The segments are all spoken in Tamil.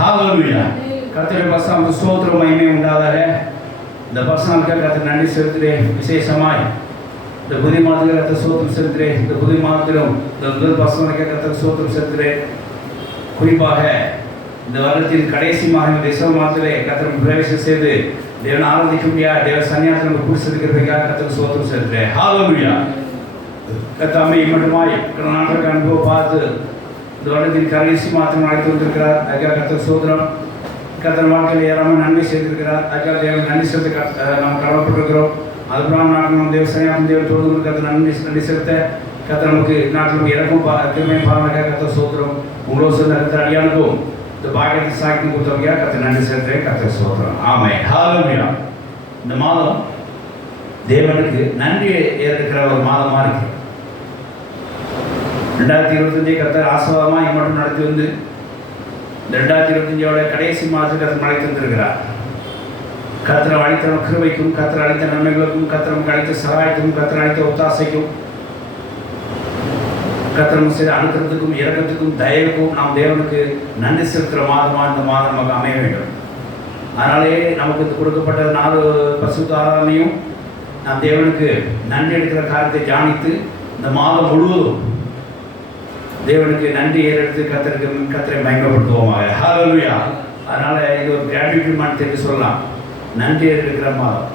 ஹalleluya. கர்த்தருடைய பரிசுத்த ஸ்தோத்திரம் மகிமை உண்டாவதாக. இந்த பரிசுத்தத்துக்கு கர்த்தர் நன்றி செலுத்துகிறேன். விசேஷமாய் இந்த புதிய மாதத்துக்கு கர்த்தர் ஸ்தோத்திரம் செலுத்துகிறேன். இந்த புதிய மாதத்திலும் இந்த முதல் பரிசுத்தத்துக்கு கர்த்தர் ஸ்தோத்திரம் செலுத்துகிறேன். குறிப்பாக இந்த வருடத்தின் கடைசி மாதம் டிசம்பர் மாதத்திலே கர்த்தர் பிரவேசம் செய்து தேவனை ஆராதிக்க முடியாது தேவ சன்னியாசனம் குறிச்சிருக்கிறதுக்காக கர்த்தர் ஸ்தோத்திரம் செலுத்துகிறேன். ஹalleluya. கர்த்தாவே மட்டுமாய் நாட்டுக்கு அனுபவம் பார்த்து இந்த வருடத்தின் கடைசி மாதம் அழைத்து வந்திருக்கிறார். அதுக்காக கர்த்தர் ஸ்தோத்திரம். கர்த்தர் வாழ்க்கையில் ஏராளமாக நன்மை செய்திருக்கிறார். அதுக்காக தேவன் நன்றி செலுத்த நாம் கடமைப்பட்டிருக்கிறோம். அதுபோல் நாட்டில் தேவ சன்னியாசம் தேவன் தோடு கர்த்தர் நன்றி செலுத்த கர்த்தர் நமக்கு நாட்டில் இறக்கும் திருமையும் பாருங்க கர்த்தர் ஸ்தோத்திரம். உங்களோட சேர்ந்த கர்த்தர் அடியானுக்கும் இந்த பாக்கியத்தை சாக்கி கொடுத்தவங்க கர்த்தர் நன்றி செலுத்துறேன். கர்த்தர் ஸ்தோத்திரம். ஆமென். ஹalleluya. இந்த மாதம் தேவனுக்கு நன்றி ஏற்கிற ஒரு மாதமாக இருக்கு. 2025 கர்த்தர் ஆசீர்வாதமாக மட்டும் நடத்தி வந்து 2025 கடைசி மாதத்துக்கு கர்த்தர் நடத்தி வந்திருக்கிறார். கர்த்தர் அளித்த கிருபைக்கும் கர்த்தர் அளித்த நன்மைகளுக்கும் கர்த்தர் அளித்த சகாயத்துக்கும் கர்த்தர் அளித்த ஒத்தாசைக்கும் கர்த்தர் செய்த அனுக்கிரகத்துக்கும் இரக்கத்துக்கும் தயவுக்கும் நாம் தேவனுக்கு நன்றி செலுத்துகிற மாதமாக இந்த மாதம் நமக்கு அமைய வேண்டும். அதனாலே நமக்கு கொடுக்கப்பட்ட 4 பரிசுத்த ஆராதனையும் நாம் தேவனுக்கு நன்றி எடுக்கிற காரியத்தை தியானித்து இந்த மாதம் முழுவதும் தேவனுக்கு நன்றி ஏறெடுத்து கர்த்தரை மகிமைப்படுத்துவோமாக. ஹalleluya. அதனால் இது ஒரு கிராட்டிடியூட் மந்த் என்று சொல்லலாம். நன்றி எடுக்கிற மாதம்.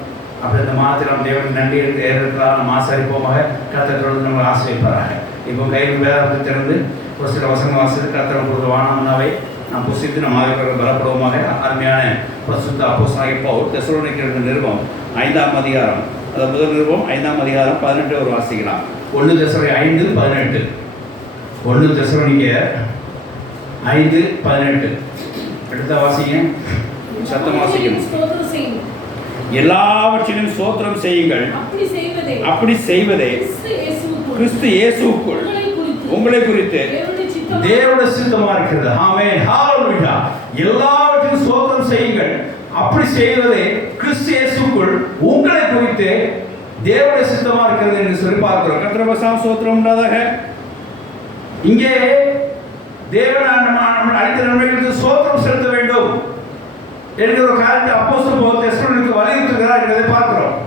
அப்படி இந்த மாதத்தில் நம்ம தேவனுக்கு நன்றி ஏறெடுக்கலாம் நம்ம ஆசரிப்போமாக. கர்த்தர் தொடர்ந்து நம்மளை ஆசிரியப்பாராக. இப்போ கையில் வேதத்தை திறந்து ஒரு சில வசனம் வாசித்து கர்த்தர் கொடுத்த வானம்னாவை நாம் புசித்து நம்ம ஆவிக்குரிய பலப்படுவோமாக. அருமையான பரிசுத்த அப்போஸ்தலனாகிய பவுல் தெசலோனிக்கேயர் நிருபம் 5ஆம் அதிகாரம், அது முதல் நிருபம் 5ஆம் அதிகாரம் 18 ஒரு வாசிக்கலாம். 1 தெசலோனிக்கேயர் 5:18. 1 தெசலோனிக்கேயர் 5:18 எடுத்த வாசிங்க. சத்தம் வாசிக்கணும். எல்லாவற்றிலும் ஸ்தோத்திரம் செய்யுங்கள். அப்படி செய்வதே கிறிஸ்து இயேசுவுக்குள் உங்களை குறித்து தேவனுடைய சித்தமாக இருக்கிறது. ஆமென். ஹalleluya. எல்லாவற்றிலும் ஸ்தோத்திரம் செய்யுங்கள். அப்படி செய்வதே கிறிஸ்து இயேசுவுக்குள் உங்களை குறித்து தேவனுடைய சித்தமாக இருக்கிறது என்று சொல்லி பார்க்கிறோம். கர்த்தருடைய பரிசுத்த ஸ்தோத்திரம் உண்டாதாக. இங்கே தேவன் நம்ம அளித்த நன்மைகளுக்கு ஸ்தோத்திரம் செலுத்த வேண்டும் என்கிற ஒரு காரியத்தை அப்போஸ்தலன் பவுல் தெசலோனிக்கேயருக்கு வலியுறுத்துகிறார் என்பதை பார்க்கிறோம்.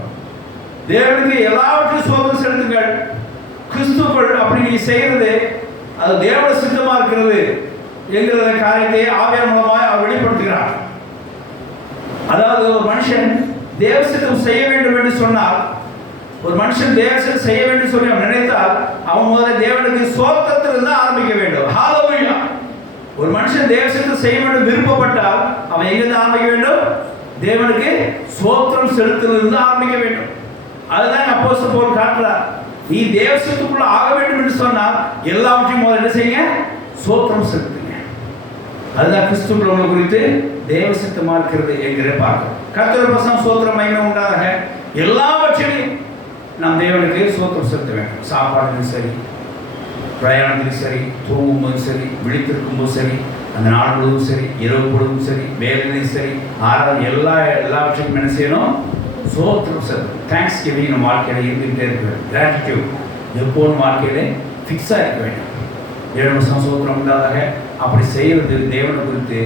தேவனுக்கு எல்லாவற்றையும் ஸ்தோத்திரம் செலுத்துங்கள். கிறிஸ்துவுக்குள் அப்படி நீ செய்கிறது அது தேவனுடைய சித்தமாக இருக்கிறது என்கிற காரியத்தை ஆவியானவர் மூலமாக அவர் வெளிப்படுத்துகிறார். அதாவது ஒரு மனுஷன் தேவ சித்தம் செய்ய வேண்டும் என்று சொன்னால், ஒரு மனுஷன் தேவ சித்தம் செய்ய வேண்டும் சொல்லி அவன் நினைத்தால் அவன் முதல்ல தேவனுக்கு ஸ்தோத்திரத்திலிருந்து ஆரம்பிக்க வேண்டும். ஹalleluya. ஒரு மனுஷன் தேவ சித்தம் செய்ய வேண்டும் விருப்பப்பட்டால் அவன் எங்கிருந்து ஆரம்பிக்க வேண்டும்? தேவனுக்கு ஸ்தோத்திரம் செலுத்துவதிலிருந்து ஆரம்பிக்க வேண்டும். அதுதான் அப்போஸ்தலன் பவுல் காட்டுறார். நீ தேவ சித்தத்துக்குள்ள ஆக வேண்டும் என்று சொன்னால் எல்லாவற்றையும் முதல்ல என்ன செய்யுங்க? ஸ்தோத்திரம் செலுத்துங்க. அதுதான் கிறிஸ்துவுக்குள் உங்களை குறித்து தேவ சித்தமாக இருக்கிறது என்கிற பார்க்கிறோம். கர்த்தருடைய பரிசுத்த ஸ்தோத்திரம் மகிமை உண்டாதாக. எல்லாவற்றையும் நாம் தேவனுக்கு ஸ்தோத்திரம் செலுத்த வேண்டும். சாப்பாடுலையும் சரி, பிரயாணத்திலும் சரி, தூங்கும்போதும் சரி, விழித்திருக்கும்போதும் சரி, அந்த நாள் முழுவதும் சரி, இரவு பொழுதும் சரி, வேலையிலும் சரி, ஆராதனை எல்லாவற்றையும் என்ன செய்யணும்? ஸ்தோத்திரம் செலுத்தணும். தேங்க்ஸ் கிவிங் நம்ம வாழ்க்கையில் இருந்துகிட்டே இருக்க வேண்டும். கிராட்டிடியூட் எப்போதும் வாழ்க்கையில் ஃபிக்ஸாக இருக்க வேண்டும். தேவனுடைய ஸ்தோத்திரம் உண்டாதாக. அப்படி செய்வது தேவனை குறித்து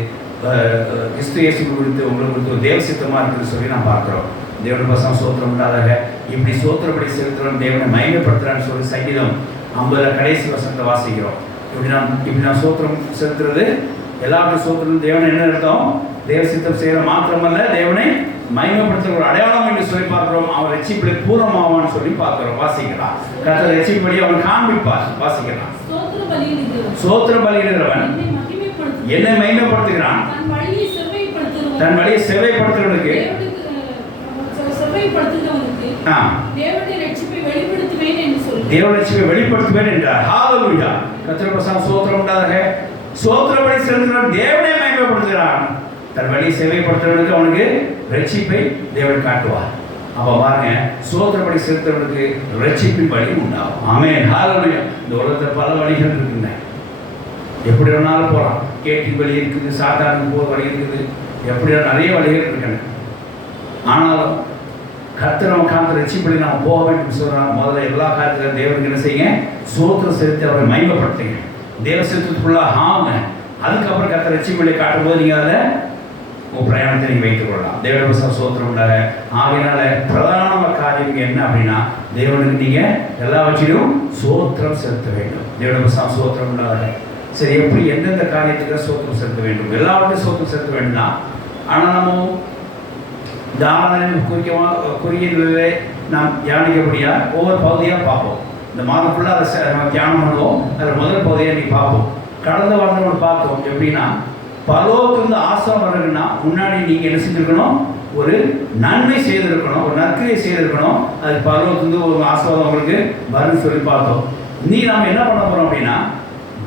கிறிஸ்து இயேசு குறித்து உங்களை குறித்து ஒரு தேவ சித்தமாக இருக்குன்னு சொல்லி நான் பார்க்குறோம். தேவனுடைய பரிசுத்த ஸ்தோத்திரம் உண்டாதாக. இப்படி ஸ்தோத்திரப்படி செலுத்துகிறோம், தேவனை மகிமைப்படுத்துகிறான்னு சொல்லி சங்கீதம் 50 கடைசி வசனத்தை வாசிக்கிறோம். இப்படி நான் ஸ்தோத்திரம் செலுத்துறது எல்லாருடைய ஸ்தோத்திரம் தேவனை என்ன அர்த்தம்? தேவ சித்தம் செய்கிற மாத்திரமல்ல, தேவனை மகிமைப்படுத்துகிற ஒரு அடையாளம் என்று சொல்லி பார்க்கிறோம். அவன் ரட்சிப்பிலே பூர்ணமாவான்னு சொல்லி பார்க்கிறோம். வாசிக்கலாம். கர்த்தர் ரட்சிப்படி அவன் காண்பிப்பார். வாசிக்கலாம். ஸ்தோத்திர பலியிடுகிறவன் என்னை மகிமைப்படுத்துகிறான். தன் வழியை செவ்வைப்படுத்துகிறவனுக்கு தேவனுடைய ரட்சிப்பை வெளிப்படுத்துவேன் என்றார். ஹalleluya. கர்த்தருடைய பரிசுத்த ஸ்தோத்திரம் உண்டாதாக. ஸ்தோத்திரப்படி செலுத்துகிறவன் தேவனை மகிமைப்படுத்துகிறான். தன் வழியை செவ்வைப்படுத்துகிறவனுக்கு அவனுக்கு ரட்சிப்பை தேவன் காட்டுவார். அப்போ பாருங்க, ஸ்தோத்திரப்படி செலுத்துறவனுக்கு ரட்சிப்பின் வழி உண்டாகும். ஆமென். ஹalleluya. இந்த உலகத்தில் பல வழிகள் இருக்குங்க. எப்படி வேணாலும் போகலாம். கேட்டின் வழி இருக்குது, சாத்தானுக்கு போகிற வழி இருக்குது, எப்படி நிறைய வழிகள் இருக்குங்க. ஆனாலும் கர்த்தர் நம்ம காலத்தில் ரட்சிப்படி நாம் போக வேண்டும் சொல்கிறாங்க. முதல்ல எல்லா காலத்திலும் தேவனுக்கு என்ன செய்யுங்க? ஸ்தோத்திரம் செலுத்தி அவரை மகிமைப்படுத்துங்க. தேவ சித்தத்துக்குள்ள ஆங்க. அதுக்கப்புறம் கர்த்தர் ரட்சிப்பை காட்டும்போது நீங்கள் அதை உங்கள் பிரயாணத்தை நீங்கள் வைத்துக் கொள்ளலாம். தேவனுக்கு ஸ்தோத்திரம் உண்டாக. ஆகையினால பிரதான காரியம் என்ன அப்படின்னா, தேவனுக்கு நீங்கள் எல்லாவற்றிலும் ஸ்தோத்திரம் செலுத்த வேண்டும். தேவனுக்கு ஸ்தோத்திரம் உண்டாக. சரி, எப்படி எந்தெந்த காரியத்துக்கு ஸ்தோத்திரம் செலுத்த வேண்டும்? எல்லாவற்றையும் ஸ்தோத்திரம் செலுத்த வேண்டும்னா, ஆனால் நம்ம தாராளம் குறியீடுகளிலே நாம் தியானிக்கபடியா ஒவ்வொரு பகுதியாக பார்ப்போம். இந்த மாதம் ஃபுல்லாக அதை நம்ம தியானம் பண்ணுவோம். அதில் முதல் பகுதியை நீங்கள் பார்ப்போம். கடந்த வாரம் நம்ம பார்த்தோம் எப்படின்னா, பரலோகத்திலிருந்து ஆசீர்வாதம் வரணும்னா முன்னாடி நீங்கள் என்ன செஞ்சுருக்கணும்? ஒரு நன்மை செய்திருக்கணும், ஒரு நற்கிரியை செய்திருக்கணும். அது பரலோகத்திலிருந்து ஒரு ஆசீர்வாதம் உங்களுக்கு வரும்னு சொல்லி பார்த்தோம். நீ நம்ம என்ன பண்ண போகிறோம் அப்படின்னா,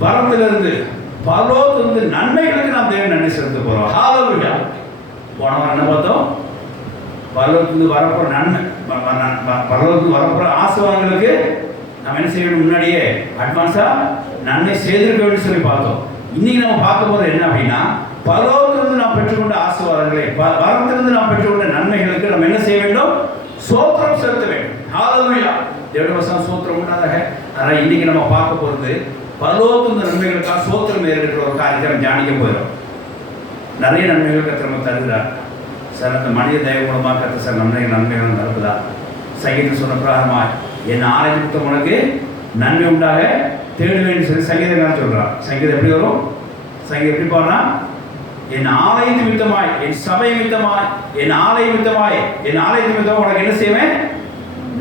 பரத்திலிருந்து பரலோகத்திலிருந்து நன்மைகளுக்கு நாம் தேவன் நன்மை செலுத்த போகிறோம். ஹல்லேலூயா. போன வாரம் என்ன பார்த்தோம்? பரலோகத்திலிருந்து வரப்போகிற நன்மை, பரலோகத்துக்கு வரப்போகிற ஆசீர்வாதங்களுக்கு நம்ம என்ன செய்ய வேண்டும்? முன்னாடியே அட்வான்ஸாக நன்மை செய்திருக்க வேண்டும் சொல்லி பார்த்தோம். இன்னைக்கு நம்ம பார்க்க போகிறது என்ன அப்படின்னா, பரலோகத்திலிருந்து நாம் பெற்றுக்கொண்ட ஆசீர்வாதங்களை, வரத்திலிருந்து நாம் பெற்றுக்கொண்ட நன்மைகளுக்கு நம்ம என்ன செய்ய வேண்டும்? ஸ்தோத்திரம் செலுத்த வேண்டும். ஹல்லேலூயா. தேவனுடைய ஸ்தோத்திரம் உண்டாக. அதனால் இன்னைக்கு நம்ம பார்க்க போகிறது பரலோகத்திலிருந்து நன்மைகளுக்காக ஸ்தோத்திரம் ஏற்படுற ஒரு காரியத்தை தியானிக்க போயிடும். நிறைய நன்மைகள் கர்த்தர் நம்ம தருகிறார். சார், அந்த மனித தயவு மூலமாக கர்த்தர் சார் நன்மைகள் நடக்குதா? சங்கீதம் சொன்ன பிரகாரமாக என் ஆலயத்துக்கு உனக்கு நன்மை உண்டாக தேடுவேன்னு சொல்லி சங்கீதக்காரன் சொல்கிறார். சங்கீதம் எப்படி வரும்? சங்கீதம் எப்படி பாருன்னா, என் ஆலயத்து நிமித்தமாய், என் சபை நிமித்தமாய், என் ஆலய நிமித்தமாய், என் ஆலயத்து நிமித்தமாக உனக்கு என்ன செய்வேன்?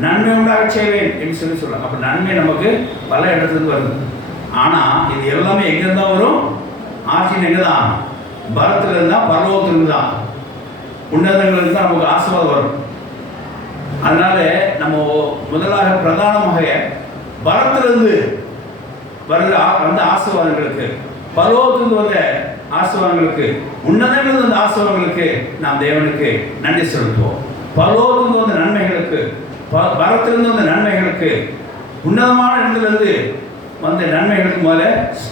நன்மை உண்டாக செய்வேன் என்று சொல்லி சொல்லலாம். அப்போ நன்மை நமக்கு பல இடத்துக்கு வருது. ஆனால் இது எல்லாமே எங்கேருந்து தான் வரும்? ஆட்சியின் எங்கே தான்? பரத்தில் இருந்தால், பரலோகத்திலிருந்து தான், உன்னதங்களுக்கு தான் நமக்கு ஆசீர்வாதம் வரும். அதனால நம்ம முதலாக பிரதானமாக பரத்திலிருந்து வருகிற வந்த ஆசீர்வாதங்களுக்கு, பரலோகத்திலிருந்து வந்த ஆசீர்வாதங்களுக்கு, உன்னதங்களிலிருந்து வந்த ஆசீர்வாதங்களுக்கு நாம் தேவனுக்கு நன்றி செலுத்துவோம். பரலோகத்திலிருந்து வந்த நன்மைகளுக்கு, பரத்திலிருந்து வந்த நன்மைகளுக்கு, உன்னதமான இடத்திலிருந்து வந்த நன்மைகளுக்கு முதல்ல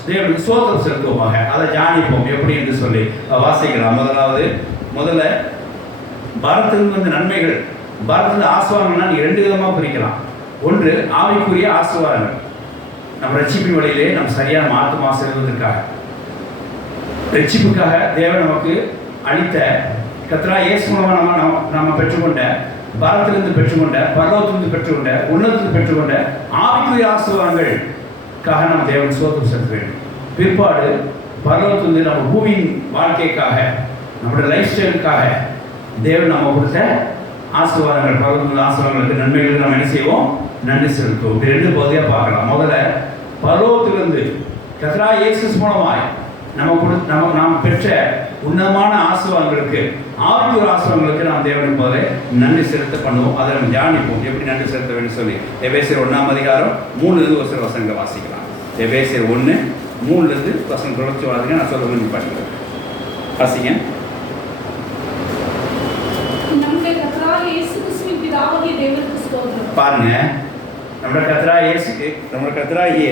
தேவனுக்கு ஸ்தோத்திரம் செலுத்துவோமாக. அதை தியானிப்போம் எப்படி என்று சொல்லி வாசிக்கலாம். முதல்ல பரத்திலிருந்து வந்த நன்மைகள், பரத்திலிருந்து ஆசீர்வாதங்கள்னா நீங்கள் ரெண்டு விதமாக பிரிக்கலாம். ஒன்று ஆவிக்குரிய ஆசீர்வாதங்கள், நம்ம ரட்சிப்பின் வழியிலே நம்ம சரியான ஆத்துமா செல்வதற்காக, ரட்சிப்புக்காக தேவன் நமக்கு அளித்த கர்த்தராகிய இயேசு மூலமாக நம்ம பெற்றுக்கொண்ட, பரத்திலிருந்து பெற்றுக்கொண்ட, பரலோகத்திலிருந்து பெற்றுக்கொண்ட, உன்னதத்திலிருந்து பெற்றுக்கொண்ட ஆவிக்குரிய ஆசீர்வாதங்களுக்காக நம்ம தேவன் ஸ்தோத்திரம் செலுத்த வேண்டும். பிற்பாடு பரலோகத்திலிருந்து நம்ம பூமியின் வாழ்க்கைக்காக, நம்முடைய லைஃப் ஸ்டைலுக்காக தேவன் நம்ம கொடுத்த ஆசீர்வாதங்கள், பரலோகத்திலிருந்து ஆசீர்வாதங்களுக்கு, நன்மைகளுக்கு நம்ம என்ன செய்வோம்? நன்றி செலுத்துவோம். இப்படி ரெண்டு பகுதியாக பார்க்கலாம். முதல்ல பரலோகத்திலிருந்து கர்த்தராகிய இயேசு மூலமாய் நாம் பெற்ற உன்னதமான ஆசீர்வாதங்களுக்கு, ஆவிக்குரிய ஆசீர்வாதங்களுக்கு நாம் தேவனுக்கு போதே நன்றி செலுத்த பண்ணுவோம். அதை நம்ம தியானிப்போம் எப்படி நன்றி செலுத்த வேண்டும் சொல்லி. எபேசியர் 1:3 வசனங்களை வாசிக்கலாம். எபேசியர் 1:3 வசனம் தொடர்ச்சி வாசிங்க. நான் சொல்ல வேண்டி படிக்கிறேன். வாசிங்க. பாருங்க, நம்முடைய கர்த்தராகிய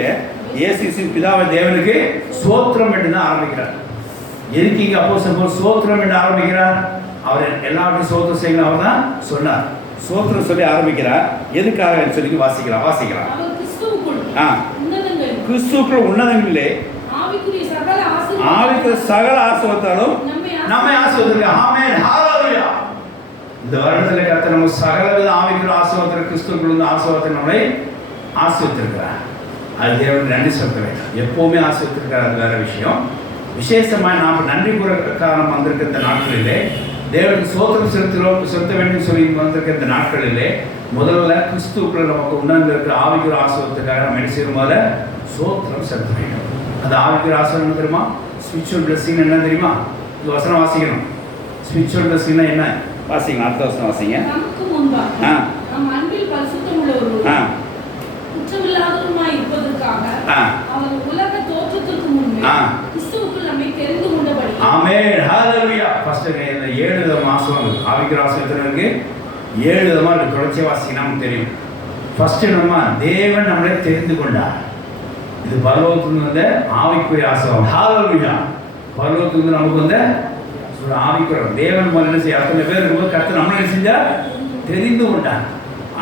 இயேசுவின் பிதாவை தேவனுக்கு ஸ்தோத்திரம் என்று தான் ஆரம்பிக்கிறார். எதுக்கு இங்கே அப்போஸ்தலர் ஸ்தோத்திரம் என்று ஆரம்பிக்கிறார்? அவர் எல்லாவற்றையும் ஸ்தோத்திரம் செய்யணும் அவர் தான் சொன்னார். ஸ்தோத்திரம் சொல்லி ஆரம்பிக்கிறார். எதுக்காக சொல்லி வாசிக்கலாம். கிறிஸ்துவுக்குள் உன்னதங்களிலே ஆவிக்குரிய சகல ஆசீர்வாதத்தாலும் நம்மை ஆசீர்வதிக்கிறார். ஆமென், ஹல்லேலூயா. இந்த வருடத்தில் கர்த்தர் நம்ம சகலவித ஆவிக்குரிய ஆசீர்வாதத்தை, கிறிஸ்துவுக்குள் ஆசீர்வாதத்தை நம்மளை ஆசீர்வதித்திருக்கிறார். அது தேவனுக்கு நன்றி செலுத்த வேண்டும். எப்போவுமே ஆசீர்வதித்திருக்கிறார், அது வேற விஷயம். விசேஷமாக நாம் நன்றி கூற காரணம் வந்திருக்க இந்த நாட்களிலே, தேவனுக்கு ஸ்தோத்திரம் செலுத்த வேண்டும் சொல்லி வந்திருக்க இந்த நாட்களிலே, முதல்ல கிறிஸ்துவுக்குள் நமக்கு உணர்ந்து இருக்கிற ஆவிக்குரிய ஆசீர்வாதத்துக்காக நம்ம என்ன செய்யும்? போல ஸ்தோத்திரம் செலுத்த வேண்டும். அது ஆவிக்குரிய ஆசீர்வாதம் தெரியுமா? ஸ்பிரிச்சுவல் பிளெஸிங் என்ன தெரியுமா? இந்த வசனம் வாசிக்கணும். ஸ்பிரிச்சுவல் பிளெஸிங்னா என்ன? வாசிங்க, அடுத்த வசனம் வாசிங்க. ஆமென், ஹல்லேலூயா. ஃபர்ஸ்ட் இந்த 7 விதமான ஆசீர்வாதங்கள், ஆவிக்குரிய ஆசீர்வாதத்திற்கு 7 விதமா இருக்கு. தொடர்ச்சி வாசிங்கன்னா நமக்கு தெரியும். ஃபர்ஸ்ட் நம்ம தேவன் நம்மளை தெரிந்து கொண்டார். இது பரலோகத்திலிருந்து வந்த ஆவிக்குரிய ஆசீர்வாதம். ஹல்லேலூயா. பரலோகத்திலிருந்து நமக்கு வந்த ஒரு ஆவிக்குரிய தேவன் என்ன செய்ய அத்தனை பேர் இருக்கும்போது கர்த்தர் நம்மளை என்ன செஞ்சார்? தெரிந்து கொண்டார்,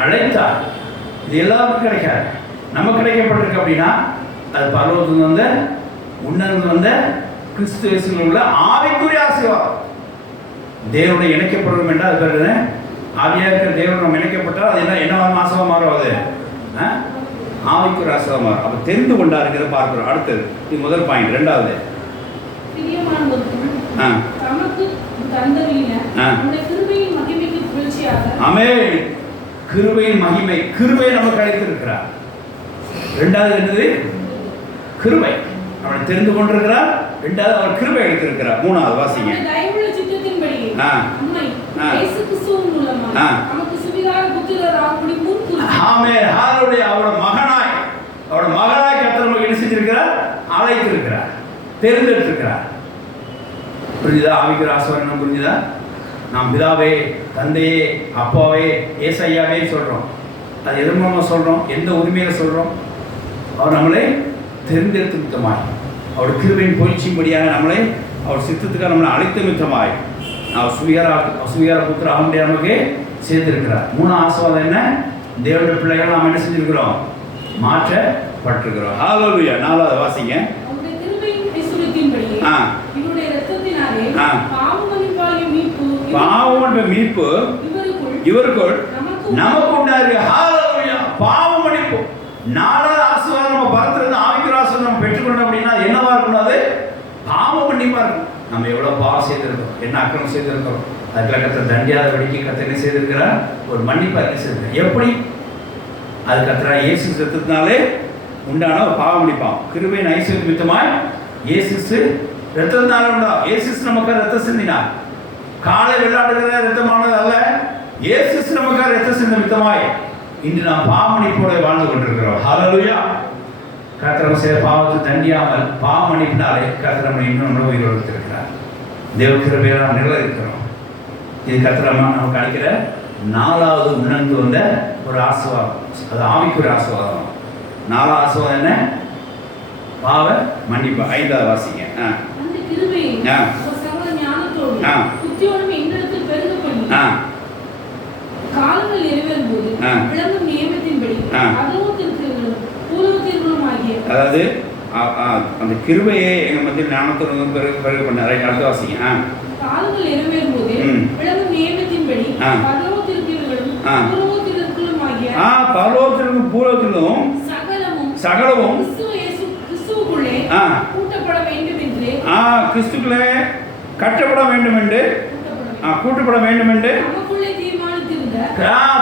அழைத்தார். இது எல்லாருக்கும் கிடைக்காது. நமக்கு கிடைக்கப்பட்டிருக்கு அப்படின்னா அது பரலோகத்திலிருந்து வந்த, உன்னதத்திலிருந்து வந்த கிறிஸ்து இயேசுவில் உள்ள ஆவிக்குரிய ஆசீர்வாதம். தேவனுடைய இணைக்கப்படுவோம் என்றால் அது பேர் ஆவியாக இருக்கிற தேவன் நம்ம இணைக்கப்பட்டால் அது என்ன ஆசீர்வாதம் மாறும்? அது ஆவிக்குரிய ஆசீர்வாதம் மாறும். அப்போ தெரிந்து கொண்டாருங்கிறத பார்க்கிறோம். அடுத்தது இது முதல் பாயிண்ட். ரெண்டாவது ஆமென். கிருபையின் மகிமை, கிருபை நமக்கு அளித்திருக்கிறார். இரண்டாவது என்னது? கிருபை. அவனை தெரிந்து கொண்டிருக்கிறார். இரண்டாவது அவர் கிருபை அளித்திருக்கிறார். மூணாவது வாசிங்க. ஆமென். ஹalleluya. அவரோட மகனாய் கர்த்தர் நமக்கு என்ன செஞ்சிருக்கிறார்? அழைத்திருக்கிறார், தெரிந்தெடுத்திருக்கிறார். புரியுதா? ஆவிக்குரிய ஆசீர்வாதம் புரிஞ்சுதா? நாம் பிதாவே, தந்தையே, அப்பாவே, ஏசையாவே சொல்றோம். அது எதன் மூலமா சொல்றோம்? எந்த உரிமையில சொல்றோம்? அவர் நம்மளை தெரிந்தெடுத்து மித்தமாய், அவர் கிருபையின் பொய்ச்சியும்படியாக நம்மளை அவர் சித்தத்துக்காக நம்மளை அழைத்த மித்தமாய் அவர் சுவிகார புத்திர ஆகும்படியாக நமக்கு சேர்த்திருக்கிறார். மூணாவது ஆசீர்வாதம் என்ன? தேவனுடைய பிள்ளைகள் நாம் என்ன செஞ்சிருக்கிறோம்? மாற்றப்பட்டிருக்கிறோம். ஹalleluya. நாலாவது வாசிங்க. பாவமன்னிப்பு மீட்பு இவருக்குள் நமக்கு உண்டாயிருக்கு. ஹalleluya. பாவமன்னிப்பு. நாலாவது ஆசீர்வாதம் நம்ம பார்த்துறது ஆவிக்குரிய ஆசீர்வாதம் நம்ம பெற்றுக்கொண்டோம் அப்படின்னா அது என்னவா இருக்கணும்? அது பாவமன்னிப்பா இருக்கும். நம்ம எவ்வளவு பாவம் செய்திருக்கோம், என்ன அக்கிரமம் செய்திருக்கிறோம், அதுக்குள்ள கர்த்தர் தண்டியாத படிக்க கர்த்தர் என்ன செய்திருக்கிறார்? ஒரு மன்னிப்பா என்ன செய்திருக்கிறார்? எப்படி? அது கர்த்தராகிய இயேசு ரத்தத்தினாலே உண்டான ஒரு பாவ மன்னிப்பாம். கிருபையின் ஐஸ்வர்ய நிமித்தமாய் இயேசு ரத்தத்தினால உண்டா. இயேசு நமக்கு ரத்தம் சிந்தினார். காலை விளையாடுகிற ரத்தமானது அல்ல, இயேசு நமக்கு ரத்தம் சிந்த நிமித்தமாய் இன்று நாம் பாவ மன்னிப்போட வாழ்ந்து கொண்டிருக்கிறோம். ஹalleluya. கர்த்தர் செய்த பாவத்தை தண்டியாமல் பாவ மன்னிப்பினாலே கர்த்தர் நம்மை இன்னும் நம்மளை உயிரோடு வைத்திருக்கிறார். தேவ கிருபையால் நாம் நிலைத்திருக்கிறோம். இது கர்த்தர் நமக்கு அளிக்கிற நாலாவது உணர்ந்து வந்த ஒரு ஆசீர்வாதம். அது ஆவிக்குரிய ஆசீர்வாதம். நாலாவது ஆசீர்வாதம் என்ன? பாவ மன்னிப்பு. ஐந்தாவது வாசிங்க. அதாவது அந்த கிருபையை எங்க மத்தியில் ஞானத்தோடு பிறகு பண்ணார். அடுத்த வாசிங்க. பரலோகத்திற்கும் பூலோகத்திற்கும் சகலமும் கிறிஸ்துக்குள்ளே கட்டப்பட வேண்டும் என்று கூட்டப்பட வேண்டும் என்று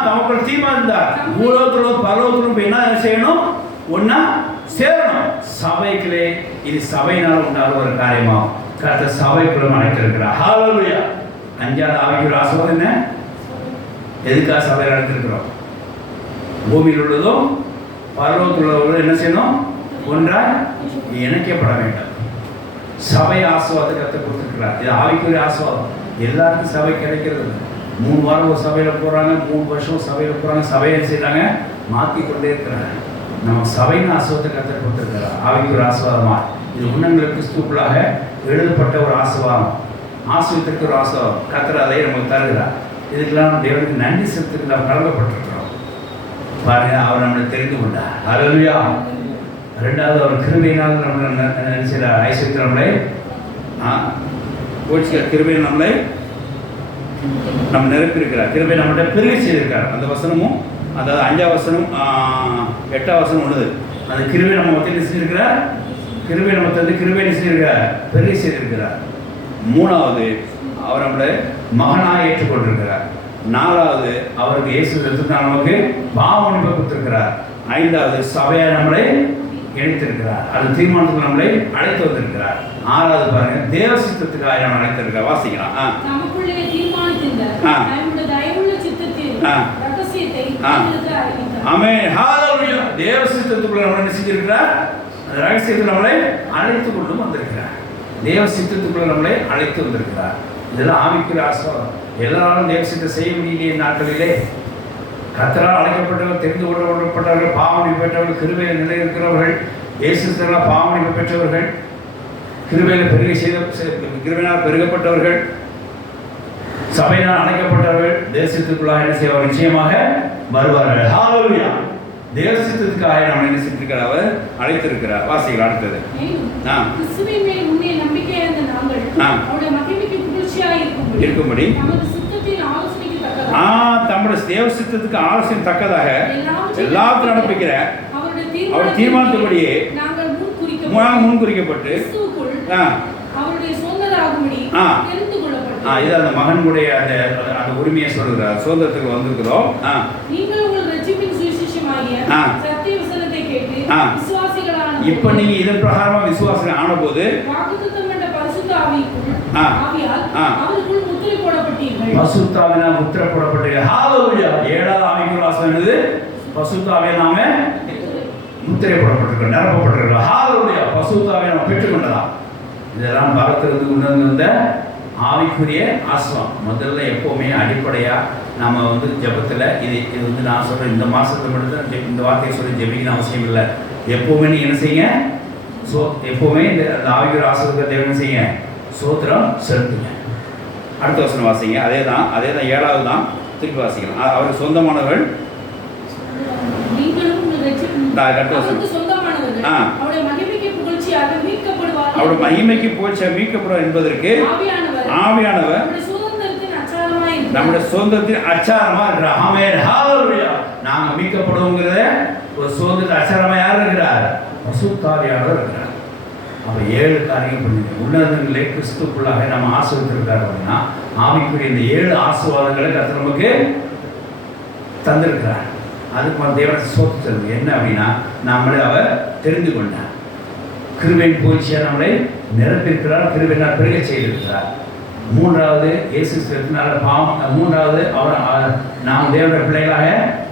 தமக்குள் தீர்மானித்தார். பூலோகத்திலும் பரலோகத்திலும் என்ன செய்யணும்? ஒன்னா சேரணும். சபைக்குள்ளே இது சபையினால் உண்டான ஒரு காரியமாகும். கர்த்தர் சபைக்குள்ள அழைத்திருக்கிறார். ஹalleluya. அஞ்சாவது ஆவிக்குரிய ஆசீர்வாதம் என்ன? எதுக்காக சபையில் அழைத்திருக்கிறோம்? பூமியில் உள்ளதும் பரலோகத்தில் உள்ளதும் என்ன செய்யணும்? ஒன்றாய் இணைக்கப்பட வேண்டும். சபை ஆசீர்வாதத்தை கர்த்தர் கொடுத்திருக்கிறார். இது ஆவிக்குரிய ஆசீர்வாதம். எல்லாருக்கும் சபை கிடைக்கிறது. 3 வாரம் ஒரு சபையில் போகிறாங்க, 3 வருஷம் சபையில் போகிறாங்க. சபையை செய்கிறாங்க, மாற்றிக்கொண்டே இருக்கிறாங்க. நம்ம சபையின் ஆசீர்வாதத்தை கர்த்தர் கொடுத்திருக்கிறார். ஆவிக்குரிய ஆசீர்வாதமா இது உன்னங்களை கிறிஸ்துக்குள்ளாக எழுதப்பட்ட ஒரு ஆசீர்வாதம், ஆசீர்வாதத்திற்கு ஒரு ஆசீர்வாதம். கர்த்தர் அதை நமக்கு தருகிறார். இதுக்கெல்லாம் தேவனுக்கு நன்றி செலுத்துக்கு நாம் கடமைப்பட்டிருக்கிறோம். பாருங்க, அவர் நம்மளை தெரிந்து கொண்டார். ஹalleluya. ரெண்டாவது அவர் கிருபையினால் நம்மளை நினைச்சார். ஐஸ்வர்யத்தை நம்மளை கிருபையை நம்மளை நம்ம நிரப்பியிருக்கிறார். கிருபை நம்மகிட்ட பெருகை செய்திருக்கார். அந்த வசனமும், அதாவது 5ஆம் வசனம் 8ஆம் வசனம் ஒன்றுது. அந்த கிருபை நம்ம மத்தியில் செஞ்சிருக்கிறார். கிருபை நம்ம தந்து கிருபை செஞ்சிருக்கிறார், பெருகை செய்திருக்கிறார். மூணாவது அவர் நம்மளை மகனாக ஏற்றுக்கொண்டிருக்கிறார். நாலாவது அவருக்கு இயேசு ரத்தத்தினால் நமக்கு பாவ மன்னிப்பை கொடுத்திருக்கிறார். ஐந்தாவது சபையை நம்மளை இணைத்திருக்கிறார். அது தீர்மானத்துக்கு நம்மளை அழைத்து வந்திருக்கிறார். ஆறாவது பாருங்க, தேவ சித்தத்துக்காக நம்ம அழைத்திருக்கிறார். வாசிக்கலாம். ஆமென். ஹalleluya. தேவ சித்தத்துக்குள்ள நம்மளை செஞ்சிருக்கிறார். அந்த ரகசியத்தில் நம்மளை அழைத்து கொண்டு வந்திருக்கிறார். தேவ சித்தத்துக்குள்ள நம்மளை அழைத்து வந்திருக்கிறார். இதெல்லாம் ஆவிக்குரிய ஆசீர்வாதம். எல்லாரும் தேவ சித்தத்தை செய்ய முடியலையே நாட்களிலே. கர்த்தரால் அழைக்கப்பட்டவர்கள், தெரிந்து கொள்ளப்பட்டவர்கள், பாவமன்னிப்பு பெற்றவர்கள், கிருபையில் நிலை இருக்கிறவர்கள், இயேசுவினால் பாவமன்னிப்பு பெற்றவர்கள், கிருபையில் கிருபையினால் பெருகப்பட்டவர்கள், சபையினால் அழைக்கப்பட்டவர்கள் தேசத்துக்குள்ளாக என்ன செய்வார்? நிச்சயமாக வருவார்கள். ஹalleluya. தேசத்துக்காக நாம் என்ன செஞ்சிருக்கிறார்? அவர் அழைத்திருக்கிறார். வாசிகள் அடுத்தது. கிறிஸ்துவின் மேல் உன்னை நம்பிக்கையாக அவருடைய மகிமைக்கு புகழ்ச்சியாய் இருக்கும்படி நமது சித்தத்தின் ஆலோசனைக்கு தக்கதாக தம்முடைய தேவ சித்தத்துக்கு ஆலோசனை தக்கதாக எல்லாத்தையும் நடப்பிக்கிற அவர் தீர்மானத்தின்படியே நாங்கள் முன்குறிக்கப்பட்டு அவருடைய சொந்தராகும்படி தெரிந்து கொள்ளப்பட்டோம். இது அந்த மகனுடைய அந்த உரிமையை சொல்கிறார். சுதந்திரத்துக்கு வந்திருக்கிறோம். நீங்கள் உங்கள் ரட்சிப்பின் சுவிசேஷமாகிய சத்திய வசனத்தை கேட்டு விசுவாசிகளான இப்ப நீங்க இதன் பிரகாரமா விசுவாசிகள் ஆனபோது வாக்குத்தத்தம் என்ற பரிசுத்த ஆவியால் அவருக்குள் முத்திரை போடப்பட்டீர்கள். பரிசுத்த ஆவியால் முத்திரை போடப்பட்டீர்கள். ஹalleluya. ஏழாவது ஆவிக்குரிய வாசம் என்னது? பரிசுத்த ஆவியால் நாம முத்திரை போடப்பட்டிருக்கிறோம், நிரப்பப்பட்டிருக்கிறோம். ஹalleluya. பரிசுத்த ஆவியை நாம பெற்றுக்கொண்டலாம். இதெல்லாம் பரத்திலிருந்து உணர்ந்த ஆவிக்குரிய ஆஸ்வம். முதல்ல எப்போவுமே அடிப்படையாக நம்ம ஜபத்தில் இது நான் சொல்கிறேன், இந்த மாதத்தை மட்டும் இந்த வார்த்தையை சொல்லி ஜெபிக்கணும் அவசியம் இல்லை. எப்போவுமே நீங்கள் என்ன செய்யுங்க, எப்போவுமே இந்த ஆவிக்குரிய ஆசிரியத்தை என்ன செய்யுங்க, சோத்திரம் செலுத்துங்க. அடுத்த வசனம் வாசிங்க. அதே தான் 7வது தான் திருப்பி வாசிக்கலாம். அவருக்கு சொந்தமானவர்கள் அவருடைய மகிமைக்கு புகழ்ச்சியாக மீட்கப்படும் என்பதற்கு ஆவியானவர் நம்முடைய சுதந்திரத்தின் அச்சாரமா இருக்கிறார். ஆமென், ஹalleluya. நாங்க மீட்கப்படுவோங்கிறத ஒரு சுதந்திர அச்சாரமா யார் இருக்கிறார்? பரிசுத்த ஆவியானவர் இருக்கிறார். அப்ப 7 காரியம் பண்ணுங்க. உன்னதங்களிலே கிறிஸ்துக்குள்ளாக நம்ம ஆசீர்வதித்திருக்காரு அப்படின்னா ஆவிக்குரிய இந்த 7 ஆசீர்வாதங்களை கர்த்தர் நமக்கு தந்திருக்கிறார். அதுக்கு தேவனை சோதித்தது என்ன அப்படின்னா நம்மளை அவர் தெரிந்து கொண்டார். கிருபையின் புகழ்ச்சியாக நம்மளை நிரப்பியிருக்கிறார். கிருபையினால் பெருக செய்திருக்கிறார். 3வது இயேசு கிறிஸ்துவினால மூன்றாவது நாம் தேவனுடைய பிள்ளைகளாக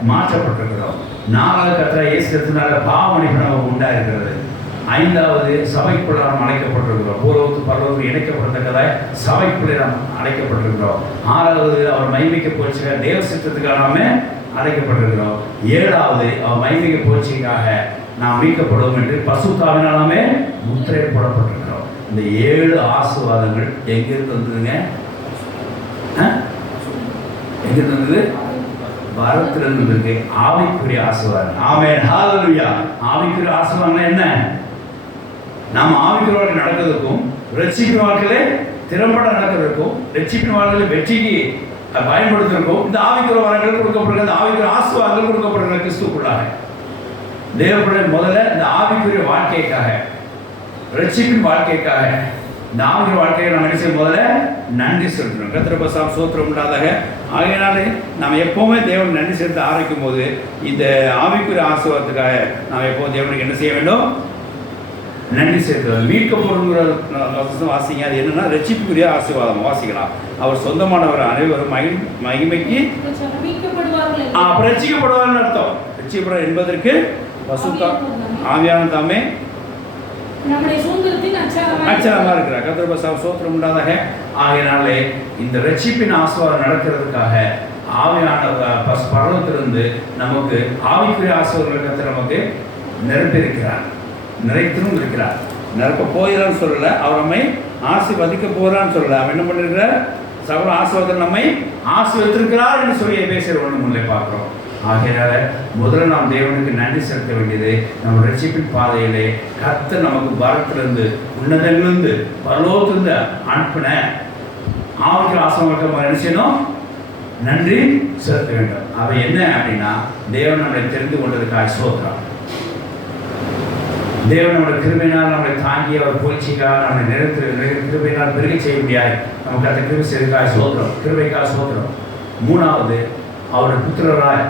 மாற்றப்பட்டிருக்கிறோம். 4வது கர்த்தர் இயேசு கிறிஸ்துவினால பாவ மன்னிப்பு நமக்கு உண்டாயிருக்கிறது. 5வது சபைக்குள்ள நாம் அழைக்கப்பட்டிருக்கிறோம். பூர்வத்து பரலோகத்துக்கு இணைக்கப்படத்தக்கதாய் சபைக்குள்ளே நாம் அழைக்கப்பட்டிருக்கிறோம். 6வது அவர் மகிமைக்கு புகழ்ச்சியாக தேவ சித்தத்துக்காக நாம அழைக்கப்பட்டிருக்கிறோம். 7வது அவர் மகிமைக்கு புகழ்ச்சிக்காக நாம் மீட்கப்படுவோம் என்று பரிசுத்த ஆவியினாலே முத்திரை போடப்பட்டிருக்கிறோம். இந்த 7 ஆசீர்வாதங்கள் எங்கிருந்து வந்ததுங்க? எங்கிருந்து வந்தது? வரத்திலிருந்து இருக்கு. ஆவிக்குரிய ஆசீர்வாதம். ஆமென், ஹalleluya. ஆவிக்குரிய ஆசீர்வாதம் என்ன? நாம் ஆவிக்குரிய வாழ்க்கை நடக்கிறதுக்கும் ரட்சிப்பின் வாழ்க்கையிலே திறம்பட நடக்கிறதுக்கும் ரட்சிப்பின் வாழ்க்கையில வெற்றிக்கு பயன்படுத்திருக்கும் இந்த ஆவிக்குரிய வரங்கள் கொடுக்கப்படுகிறது. இந்த ஆவிக்குரிய ஆசீர்வாதங்கள் கொடுக்கப்படுகிறது கிறிஸ்துக்குள்ளாக. தேவனுடைய முதல்ல இந்த ஆவிக்குரிய வாழ்க்கைக்காக, ரட்சிப்பின் வாழ்க்கைக்காக, இந்த ஆவிக்குரிய வாழ்க்கையை நம்ம என்ன செய்ய முதல்ல நன்றி செலுத்தணும். கர்த்தருக்கு ஸ்தோத்திரம் உண்டாதாக. ஆகையினாலே நாம் எப்போவுமே தேவன் நன்றி செலுத்த ஆரம்பிக்கும் போது இந்த ஆவிக்குரிய ஆசீர்வாதத்துக்காக நாம் எப்போது தேவனுக்கு என்ன செய்ய வேண்டும்? நன்றி செலுத்துவது. மீட்கப்படுங்கிற வாசிங்க. அது என்னன்னா ரட்சிப்புக்குரிய ஆசீர்வாதம் வாசிக்கலாம். அவர் சொந்தமானவர் அனைவரும் மகிமைக்கு ரட்சிக்கப்படுவார்னு அர்த்தம். ரட்சிக்கப்பட என்பதற்கு பசுத்த ஆவியான தாமே அச்சாரமா இருக்கிறார். கர்த்தருக்கு ஸ்தோத்திரம் உண்டாதாக. ஆகையினாலே இந்த ரட்சிப்பின் ஆசீர்வாதம் நடக்கிறதுக்காக ஆவியான பரலோகத்திலிருந்து நமக்கு ஆவிக்குரிய ஆசீர்வாதங்களை கர்த்தர் நமக்கு நிரப்பியிருக்கிறார், நிறைத்திலும் இருக்கிறார். நிரப்ப போகிறான்னு சொல்லல, அவர் நம்மை ஆசீர்வதிக்க போகிறான்னு சொல்லல. அவன் என்ன பண்ணிருக்கிறார்? சகல ஆசீர்வாதம் நம்மை ஆசீர்வதித்திருக்கிறார் என்று சொல்லி பேசுகிற ஒன்று முன்னே பார்க்கிறோம். ஆகையால முதல்ல நாம் தேவனுக்கு நன்றி செலுத்த வேண்டியது நம்ம ரட்சிப்பின் பாதையிலே கர்த்தர் நமக்கு பாரத்திலிருந்து உன்னதங்களிலிருந்து பரலோகத்திலிருந்து அனுப்பின ஆவிக்குரிய ஆசீர்வாதம் என்ன செய்யணும்? நன்றி செலுத்த வேண்டும். அவை என்ன அப்படின்னா தேவன் நம்மளை தெரிந்து கொண்டதுக்காக ஸ்தோத்திரம். தேவன் நம்முடைய கிருபையினால் நம்மளை தாங்கி அவர் புகழ்ச்சிக்காக நம்மளை கிருபையினால் பெருகி செய்ய முடியாது. நமக்கு அந்த கிருபை செய்வதற்காக ஸ்தோத்திரம், கிருபைக்காக ஸ்தோத்திரம். 3வது அவருடைய புத்திரராய்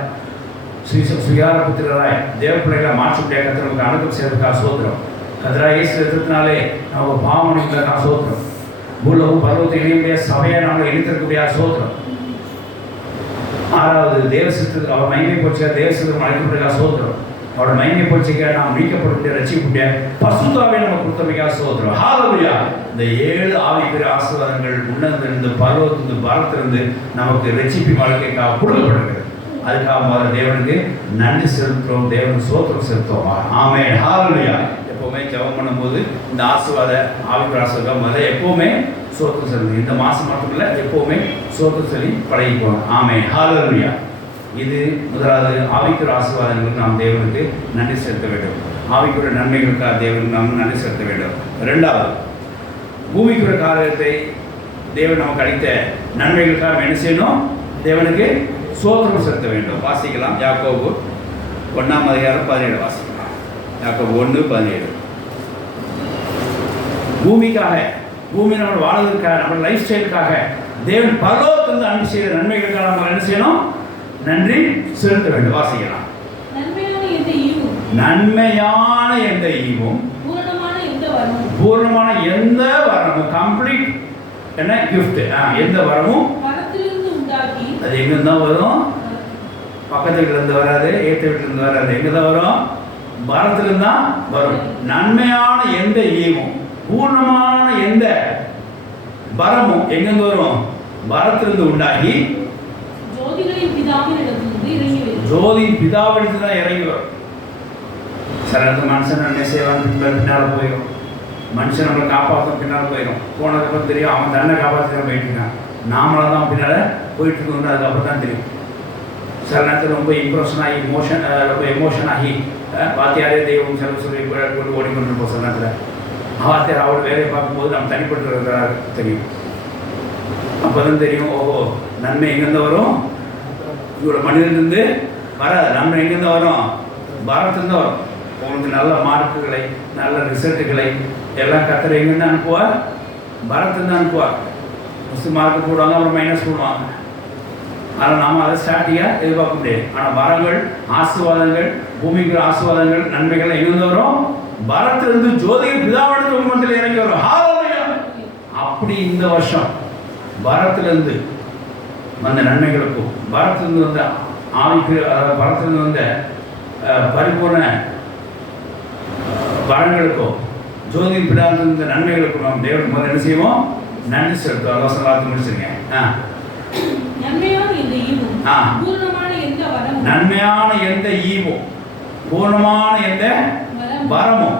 சுயார புத்திரராய் தேவ பிள்ளைகளை மாற்ற முடியாத நமக்கு அனுப்பம் செய்வதற்காக ஸ்தோத்திரம். கர்த்தராகிய இயேசு ரத்தத்தினாலே நமக்கு பாவ மன்னிப்புக்காக ஸ்தோத்திரம். பூலோகம் பரலோகத்தை இணைய சபையை நாங்கள் இணைத்திருக்கக்கூடிய ஸ்தோத்திரம். 6வது தேவ சித்தத்துக்கு அவர் மகிமை போச்சு தேவ சித்தம் அழைக்கப்பட்டதாக ஸ்தோத்திரம். அவரோட மகிமை போச்சுக்க நாம் மீட்கப்பட்டு ரட்சிக்க முடியாது பரிசுத்த ஆவியை நம்ம கொடுத்தமைக்காக ஸ்தோத்திரம். ஹalleluya. இந்த 7 ஆவிக்குரிய ஆசீர்வாதங்கள் உன்னதத்திலிருந்து பரலோகத்திலிருந்து பாரத்திலிருந்து நமக்கு ரட்சிப்பின் வாழ்க்கைக்காக கொடுக்கப்படுகிறது. அதுக்காக முதல்ல தேவனுக்கு நன்றி செலுத்துறோம், தேவனுக்கு ஸ்தோத்திரம் செலுத்துவோம். ஆமென், ஹalleluya. எப்பவுமே ஜெபம் பண்ணும்போது இந்த ஆசீர்வாத ஆவிக்குரிய ஆசீர்வாதம் முதல்ல எப்பவுமே ஸ்தோத்திரம் செலுத்து. இந்த மாசம் மட்டும் இல்லை, எப்பவுமே ஸ்தோத்திரம் சொல்லி பழகிப்போம். ஆமென், ஹalleluya. இது முதலாவது ஆவிக்குரிய ஆசீர்வாதங்களுக்கு நாம் தேவனுக்கு நன்றி செலுத்த வேண்டும். ஆவிக்குரிய நன்மைகளுக்காக தேவனுக்கு நாம் நன்றி செலுத்த வேண்டும். 2வது பூமிக்குரிய காரியத்தை தேவன் நமக்கு அளித்த நன்மைகளுக்காக என்ன செய்யணும்? தேவனுக்கு சோத்திரம் செலுத்த வேண்டும். வாசிக்கலாம். யாக்கோபு 1:17 வாசிக்கலாம். யாக்கோபு 1:17. பூமிக்காக, பூமி நம்ம வாழ்வதற்காக, நம்ம லைஃப் ஸ்டைலுக்காக தேவன் பரலோகத்திலிருந்து அன்பு செய்த நன்மைகளுக்காக நம்ம என்ன செய்யணும்? நன்றி செலுத்த வேண்டும். வாசிக்கலாம். நன்மையான எந்த ஈவும், பூர்ணமான எந்த வரமும், கம்ப்ளீட் என்ன கிஃப்ட், எந்த வரமும் அது எங்க இருந்தா வரும்? பக்கத்து வீட்டுல இருந்து வராது, ஏற்ற வீட்டுல இருந்து வராது. எங்க தான் வரும்? வரத்திலிருந்து தான் வரும். நன்மையான எந்த ஈவும், பூர்ணமான எந்த வரமும் எங்கிருந்து வரும்? வரத்திலிருந்து உண்டாகி ஜோதியின் பிதாவிடத்தில் தான் இறங்கி வரும். சில மனுஷன் நன்மை செய்வான், பின்னால் போயிடும். மனுஷன் நம்மளை காப்பாற்ற பின்னால் போயிடும். போனதுக்கப்புறம் தெரியும் அவன் தன்னை காப்பாற்றி தான் போயிட்டு இருக்கான். நாமளாக தான் பின்னால் போயிட்டு இருக்கோம். அதுக்கப்புறம் தான் தெரியும். சில நேரத்தில் ரொம்ப இம்ப்ரெஷன் ஆகி ரொம்ப எமோஷன் ஆகி வாத்தியாரே தெய்வம் செலவு சொல்லி கொண்டு ஓடிக்கொண்டிருப்போம். சில நேரத்தில் வாத்தியார் அவரோட வேலையை பார்க்கும்போது நம்ம தனிப்பட்டு தெரியும். அப்போ தான் தெரியும், ஓஹோ நன்மை எங்கேருந்து வரும்? இவரோட மனிதனிலிருந்து வராது. நன்மை எங்கேருந்து வரும்? பாரத்திலிருந்து வரும். உங்களுக்கு நல்ல மார்க்குகளை, நல்ல ரிசல்ட்டுகளை எல்லாம் கர்த்தர் எங்கேருந்து அனுப்புவார்? பாரத்திலிருந்து அனுப்புவார். ஃபஸ்ட்டு மார்க்கு போடுவாங்க, அப்புறம் மைனஸ் போடுவாங்க. ஆனால் நாம் அதை ஸ்டார்டிங்காக எதிர்பார்க்க முடியாது. ஆனால் வரங்கள், ஆசீர்வாதங்கள், பூமிக்கு ஆசீர்வாதங்கள், நன்மைகள் எங்கேருந்து வரும்? பாரத்திலிருந்து ஜோதியின் பிதாவானது உங்கள் மத்தியில் இறங்கி வரும். அப்படி இந்த வருஷம் பாரத்திலிருந்து வந்த நன்மைகளுக்கும், பாரத்திலிருந்து வந்த ஆவிக்கு, அதாவது பாரத்திலிருந்து வந்த பரிபூர்ண வரங்களுக்கும், ஜோதியின் பிதாவிலிருந்து வந்த நன்மைகளுக்கும் நாம் தேவனுக்கு முதல்ல என்ன செய்வோம்? நன்றி செலுத்துவோம். அவசரமாக முடிச்சிருக்கேன். நன்மையான எந்த ஈவும், பூர்ணமான எந்த வரமும்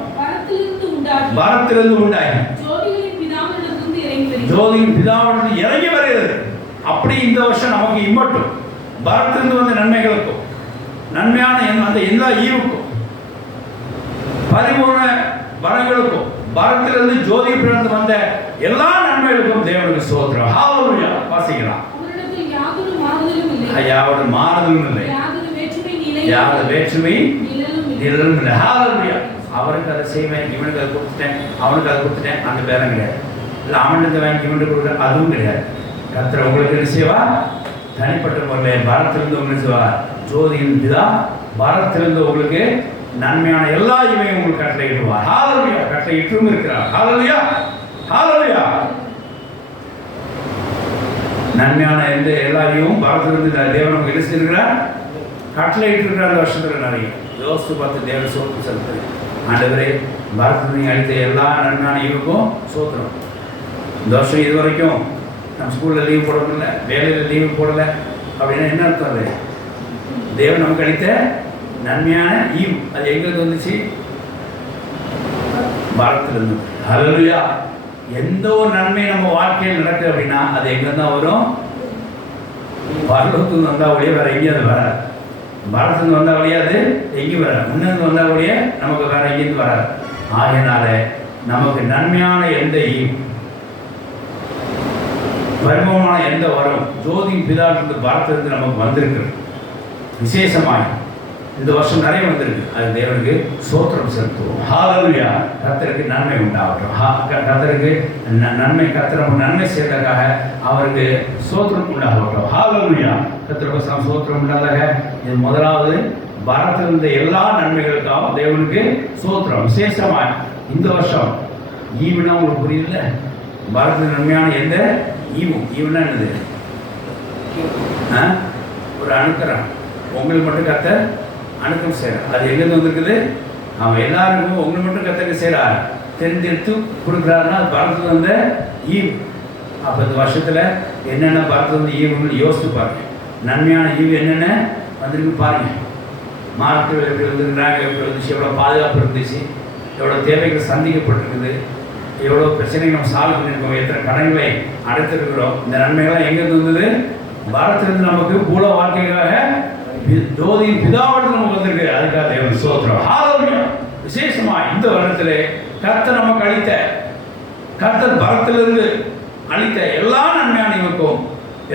வரத்திலிருந்து உண்டாகி ஜோதியின் பிதாவிலிருந்து இறங்கி வருகிறது. அப்படி இந்த வருஷம் நமக்கு இம்மட்டும் வரத்திலிருந்து வந்த நன்மைகளுக்கும், நன்மையான அந்த எல்லா ஈவுக்கும், பரிபூர்ண வரங்களுக்கும், வரத்திலிருந்து ஜோதி பிறந்து வந்த எல்லா நன்மைகளுக்கும் தேவனுக்கு ஸ்தோத்திரம். ஹல்லேலூயா. வாசிக்கலாம். யாவது மாறுதலும் இல்லை, யாவது வேற்றுமை நிழலும் இல்லை. ஹல்லேலூயா. அவருக்கு அதை செய்வேன், இவனுக்கு அதை கொடுத்துட்டேன், அவனுக்கு அதை கொடுத்துட்டேன், அந்த பேரம் கிடையாது. இல்லை அவனுக்கு வாங்கி இவனுக்கு கொடுக்குற அதுவும் கிடையாது. கர்த்தர் உங்களுக்கு என்ன செய்வார்? தனிப்பட்ட முறையில் பாரத்திலிருந்து உங்களுக்கு செய்வார். ஜோதியின் பிதா பாரத்திலிருந்து உங்களுக்கு நன்மையான எல்லா இவையும் உங்களுக்கு கட்டளை இடுவார். ஹல்லேலூயா. கட்டளை இட்டும் இருக்கிறார். ஹல்லேலூயா. ஹல்லேலூயா. நன்மையான எந்த எல்லாரையும் பாரத்திலிருந்து தேவன் நமக்கு என்ன செய்திருக்கிறார்? கட்டளை இட்டிருக்கிற அந்த வருஷத்தில் நிறைய யோசித்து பார்த்து தேவன் சோத்திரம் செலுத்து. ஆண்டவரே, பாரத்திலிருந்து அளித்த எல்லா நன்மையான ஈவுக்கும் சோத்திரம். இந்த வருஷம் இது வரைக்கும் நம்ம ஸ்கூலில் லீவ் போடல, வேலையில் லீவு போடலை அப்படின்னா என்ன அர்த்தம்? அது தேவன் நமக்கு அளித்த நன்மையான ஈவு. அது எங்கிருந்து வந்துச்சு? பாரத்திலிருந்து. ஹல்லேலூயா. எந்த ஒரு நன்மை நம்ம வாழ்க்கையில் நடக்குது அப்படின்னா அது எங்கிருந்தா வரும்? பரலோகத்துக்கு வந்தால் ஒழிய வேற எங்கேயும் அது வராது. பாரத்திலிருந்து வந்தால் ஒழியாது எங்கேயும் வராது. முன்னேருந்து வந்தால் ஒழிய நமக்கு வேற எங்கேயும் வராது. ஆகையினால நமக்கு நன்மையான எந்த ஈவு, பரிமமான எந்த வரும், ஜோதியின் பிதாவிலிருந்து பாரத்திலிருந்து நமக்கு வந்திருக்கு. விசேஷமாக இந்த வருஷம் நிறைய வந்திருக்கு. அது தேவனுக்கு ஸ்தோத்திரம் செலுத்துவோம். ஹல்லேலூயா. கர்த்தருக்கு நன்மை உண்டாகட்டும். கர்த்தருக்கு நன்மை, கர்த்தர் நன்மை செய்வதற்காக அவருக்கு ஸ்தோத்திரம் உண்டாகட்டும். ஹல்லேலூயா. கர்த்தருக்கு ஸ்தோத்திரம் உண்டாதாக. இது முதலாவது பாரத்திலிருந்த எல்லா நன்மைகளுக்காகவும் தேவனுக்கு ஸ்தோத்திரம். விசேஷமாக இந்த வருஷம் ஈவுனா உங்களுக்கு புரியல? பாரத்தில் நன்மையான எந்த ஈவும், ஈவுனா என்னது? ஒரு அணுக்கரம். உங்களுக்கு மட்டும் கர்த்தர் அணுக்கம் செய்கிறார். அது எங்கேருந்து வந்திருக்குது? அவன் எல்லாருக்கும் உங்களுக்கு மட்டும் கர்த்தருக்கு செய்கிறார். தெரிஞ்செடுத்து கொடுக்குறாருன்னா அது பாரத்தில் வந்த ஈவு. அப்போ இந்த வருஷத்தில் என்னென்ன பாரத்தில் வந்து ஈவுன்னு யோசித்து பாருங்க. நன்மையான ஈவு என்னென்ன வந்திருக்கு பாருங்க. மார்க்குகள் எப்படி வந்துருக்குறாங்க, எப்படி வந்துச்சு, எவ்வளோ பாதுகாப்பு இருந்துச்சு, எவ்வளோ தேவைகள் சந்திக்கப்பட்டிருக்குது, எவ்வளோ பிரச்சனைகள் நம்ம சால்வ் பண்ணியிருக்கோம், எத்தனை கடன்களை அடைத்திருக்கிறோம். இந்த நன்மைகள்லாம் எங்கேருந்து வந்தது? பாரத்திலிருந்து நமக்கு பூல வாழ்க்கைக்காக ஜோதியின் பிதாவிடத்தில் நமக்கு வந்திருக்கு. அதுக்காக தேவன் ஸ்தோத்திரம். ஹல்லேலூயா. விசேஷமா இந்த வருடத்திலே கர்த்தர் நமக்கு அளித்த கர்த்தர் பரத்திலிருந்து அளித்த எல்லா நன்மையான இவருக்கும்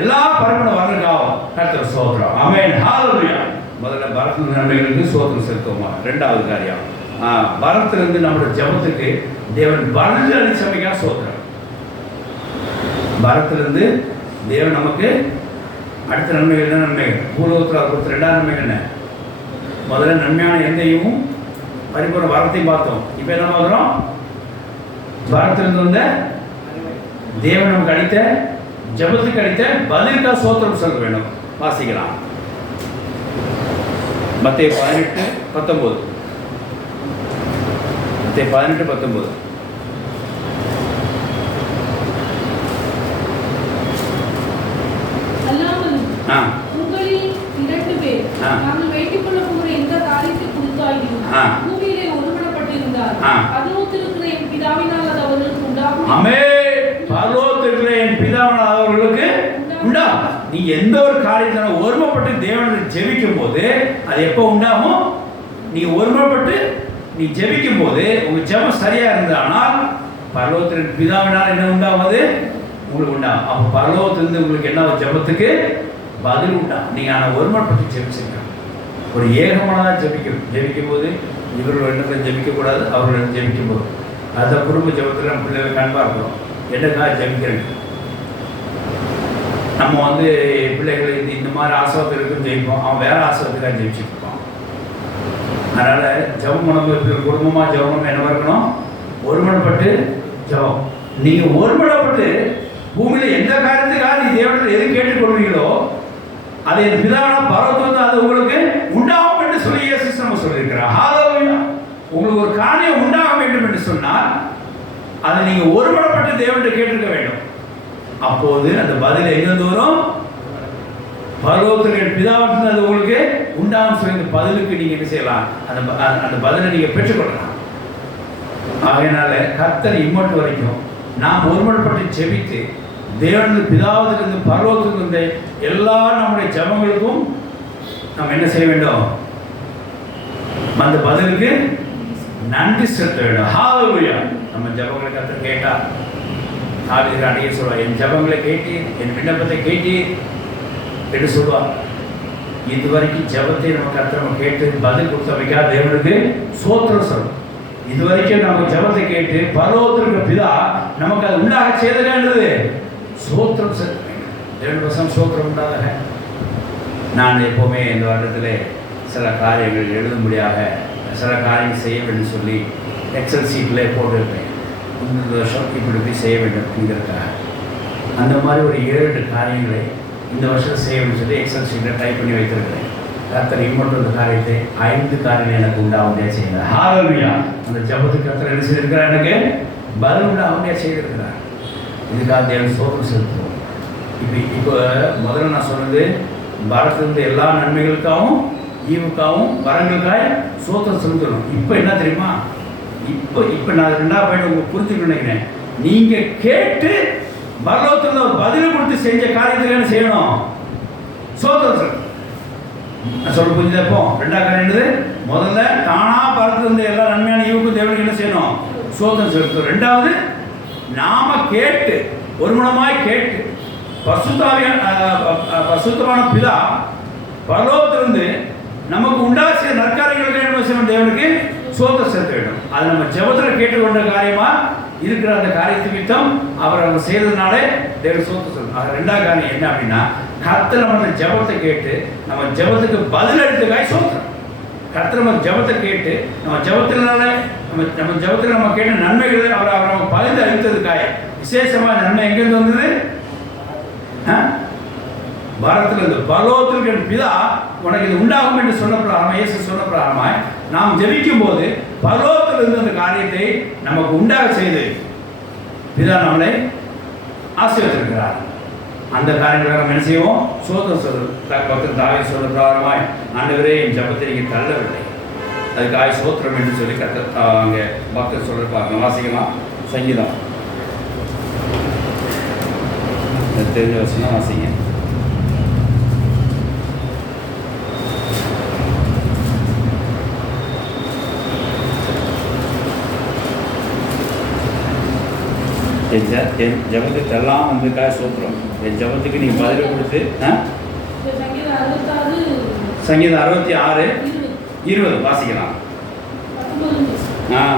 எல்லா பரப்பன வரனுக்காகவும் கர்த்தர் சோத்திரம். ஆமென். ஹalleluya. முதல்ல பரத்தின் நன்மைகளுக்கு சோத்திரம் செலுத்துவோமா. ரெண்டாவது காரியம், பரத்திலிருந்து நம்முடைய ஜெபத்துக்கு தேவன் பதில் அளிச்சமைக்கா சோத்திரம். பரத்திலிருந்து தேவன் நமக்கு அடுத்த நன்மைகள் என்ன நன்மைகள்? பூலோகத்தில் 62 நன்மைகள் என்ன? முதல்ல நன்மையான எந்தையும் பரிபூர்ண வரத்தையும் பார்த்தோம். இப்போ என்ன பார்க்குறோம்? பரத்திலிருந்து வந்த தேவன் நமக்கு அளித்த ஜெபத்துக்கு அளித்த பதிலுக்கா சோத்திரம் சொல்ல வேண்டும். வாசிக்கலாம். மத்தேயு 18:19. மத்தேயு 18:19. உங்களில் 2 பேர் நாங்கள் வேண்டிக் கொள்ள போகிற எந்த காரியத்தை குறித்தாயும் பூமியிலே ஒருமனப்பட்டிருந்தால் பரலோகத்தில் இருக்கிற என் பிதாவினால் அது அவர்களுக்கு உண்டாகும். ஆமென். பரலோகத்தில் இருக்கிற என் பிதாவினால் அவர்களுக்கு உண்டாகும். நீ எந்த ஒரு காரியத்தை ஒருமைப்பட்டு தேவனை ஜெபிக்கும் போது அது எப்போ உண்டாகும்? நீ ஒருமைப்பட்டு நீ ஜெபிக்கும் போது உங்க ஜெபம் சரியா இருந்தானால் பரலோகத்தில் பிதாவினால் என்ன உண்டாவது? உங்களுக்கு உண்டாகும். அப்போ பரலோகத்திலிருந்து உங்களுக்கு என்ன ஜெபத்துக்கு பதில் உண்டாகும். நீங்க ஆனால் ஒருமைப்பட்டு ஜெபிச்சிருக்க ஒரு ஏகமானதாக ஜெபிக்கும் போது இவர்கள் என்ன ஜெபிக்கக்கூடாது, அவர்கள் ஜெபிக்கும் போது அந்த குடும்ப ஜெபத்தில் நம்ம பிள்ளைகளை கண்பாக இருக்கிறோம். என்னக்காக ஜெபிக்கிறேன்? நம்ம பிள்ளைகளை இந்த மாதிரி ஆசிரத்தில் இருக்குன்னு ஜெயிப்போம், அவன் வேற ஆசிரத்துக்காக ஜெயிச்சுட்டு இருப்பான். அதனால் ஜெபம் பண்ணும்போது குடும்பமாக ஜெபம் என்ன இருக்கணும்? ஒருமனப்பட்டு ஜெபம். நீங்கள் ஒருமனப்பட்டு பூமியில் எந்த காரியத்துக்காக நீ தேவனில் எது கேட்டுக்கொள்வீங்களோ அதை என் பிதாவான பரலோகத்தில் அது உங்களுக்கு உண்டாகும் என்று சொல்லி இயேசு நம்ம சொல்லியிருக்கிறார். ஹalleluya. உங்களுக்கு ஒரு காரியம் உண்டாக வேண்டும் என்று சொன்னால் அதை நீங்கள் ஒருமனப்பட்டு தேவனிடம் கேட்டிருக்க வேண்டும். அப்போது அந்த பதில் எங்கிருந்து வரும்? பரலோகத்தில் பிதாவிலிருந்து அது உங்களுக்கு உண்டாகும் சொல்லி இந்த பதிலுக்கு நீங்கள் என்ன செய்யலாம்? அந்த பதிலை நீங்கள் பெற்றுக்கொள்ளலாம். ஆகையினால கர்த்தர் இம்மட்டு வரைக்கும் நாம் ஒருமனப்பட்டு ஜெபித்து தேவனின் பிதாவிலிருந்து பரலோகத்திலிருந்து எல்லா நம்முடைய ஜெபங்களுக்கும் நாம் என்ன செய்ய வேண்டும்? அந்த பதிலுக்கு நன்றி செலுத்த வேண்டும். ஹalleluya. நம்ம ஜெபங்களை கர்த்தர் கேட்டார். தாவீது அடியே சொல்வார், என் ஜெபங்களை கேட்டீர், என் விண்ணப்பத்தை கேட்டீர் என்று சொல்வார். இதுவரைக்கும் ஜெபத்தை நம்ம கர்த்தர் கேட்டு பதில் கொடுத்தவைக்கா தேவனுக்கு சோத்திரம் சொல்லும். இதுவரைக்கும் நம்ம ஜெபத்தை கேட்டு பரலோகத்திற்கு பிதா நமக்கு அது உண்டாக செய்தது சோத்திரம் செலுத்த வேண்டும். 2% சோத்திரம் உண்டாக. நான் எப்போவுமே இந்த வருடத்தில் சில காரியங்கள் எழுதும்படியாக சில காரியங்கள் செய்ய வேண்டும் சொல்லி எக்ஸல் சீட்டில் போட்டுருப்பேன். இந்த வருஷம் இப்படி போய் செய்ய வேண்டும் என்கிறதுக்காக அந்த மாதிரி ஒரு 7 காரியங்களை இந்த வருஷம் செய்ய வேண்டும் சொல்லி எக்ஸல் சீட்டில் டைப் பண்ணி வைத்திருக்கிறேன். கர்த்தர் இம்மட்டும் அந்த காரியத்தை 5 காரியங்கள் எனக்கு உண்டாக செய்தார். ஹalleluya. அந்த ஜெபத்துக்கு கர்த்தர் என்ன செய்திருக்கிறார்? எனக்கு பதில் உண்டாக செய்திருக்கிறார். இதுக்காக தேவன் சோத்திரம் செலுத்துவோம். இப்போ முதல்ல நான் சொன்னது பரத்திலிருந்து எல்லா நன்மைகளுக்காகவும் ஈவுக்காகவும் வரங்களுக்காக சோத்திரம் செலுத்தணும். இப்போ என்ன தெரியுமா? இப்போ நான் 2ஆவது பாயிண்ட் உங்களுக்கு புரிஞ்சுக்கணும்னு நினைக்கிறேன். நீங்கள் கேட்டு பரலோகத்தில் ஒரு பதில் கொடுத்து செஞ்ச காரியத்துக்கு என்ன செய்யணும்? சோத்திரம் செலுத்தணும். நான் சொல்ல புரிஞ்சுதா? இப்போ 2ஆவது காரியம் என்னது? முதல்ல தானா பரத்திலிருந்து எல்லா நன்மையான ஈவுக்கும் தேவனுக்கு என்ன செய்யணும்? சோத்திரம் செலுத்தணும். 2வது நாம கேட்டு ஒருமனமாய் கேட்டு பரிசுத்தமான பிதா பரலோகத்திலிருந்து நமக்கு உண்டாசிய நற்காரியங்களுக்கு என்ன செய்யணும்? தேவனுக்கு சோத்திரம் செலுத்த வேண்டும். அது நம்ம ஜெபத்தில் கேட்டுக்கொண்ட காரியமா இருக்கிற அந்த காரியத்து நிமித்தம் அவர் செய்ததுனாலே தேவன் சோத்திரம் சொல்லணும். அது 2ஆவது காரியம் என்ன அப்படின்னா, கர்த்தர் நம்ம ஜெபத்தை கேட்டு நம்ம ஜெபத்துக்கு பதில் அளித்ததுக்காக சோத்திரம். கர்த்தர் நம்ம ஜெபத்தை கேட்டு நம்ம ஜெபத்தினால நம்ம ஜெபத்தில் நம்ம கேட்ட நன்மைகளை அவர் நம்ம பகிர்ந்து அளித்ததுக்காக விசேஷமாக நன்மை எங்கேருந்து வந்தது? பாரத்திலிருந்து. பரலோகத்திற்கு பிதா உனக்கு இது உண்டாகும் என்று சொன்ன பிரகாரமாக இயேசு சொன்ன பிரகாரமாய் நாம் ஜெபிக்கும் போது பரலோகத்திலிருந்து அந்த காரியத்தை நமக்கு உண்டாக செய்து பிதா நம்மளை ஆசீர்வதிக்கிறார். அந்த காரியங்களை நம்ம என்ன செய்வோம்? சோத்திரம் சொல்லும். பக்தர் தாவீது சொன்ன பிரகாரமாய், ஆண்டவரே என் ஜெபத்தை நீங்கள் தள்ளவில்லை, அதுக்காக சோத்திரம் என்று சொல்லி அங்கே பக்தர் சொல்லிருப்பாங்க. வாசிக்கலாம். சங்கீதம் தெரிஞ்ச வசனம் வாசிங்க. என் ஜபத்துக்கு எல்லாம் வந்திருக்காக சோத்திரம். என் ஜபத்துக்கு நீங்கள் பதில் கொடுத்து சங்கீதம் 66:20 வாசிக்கலாம்.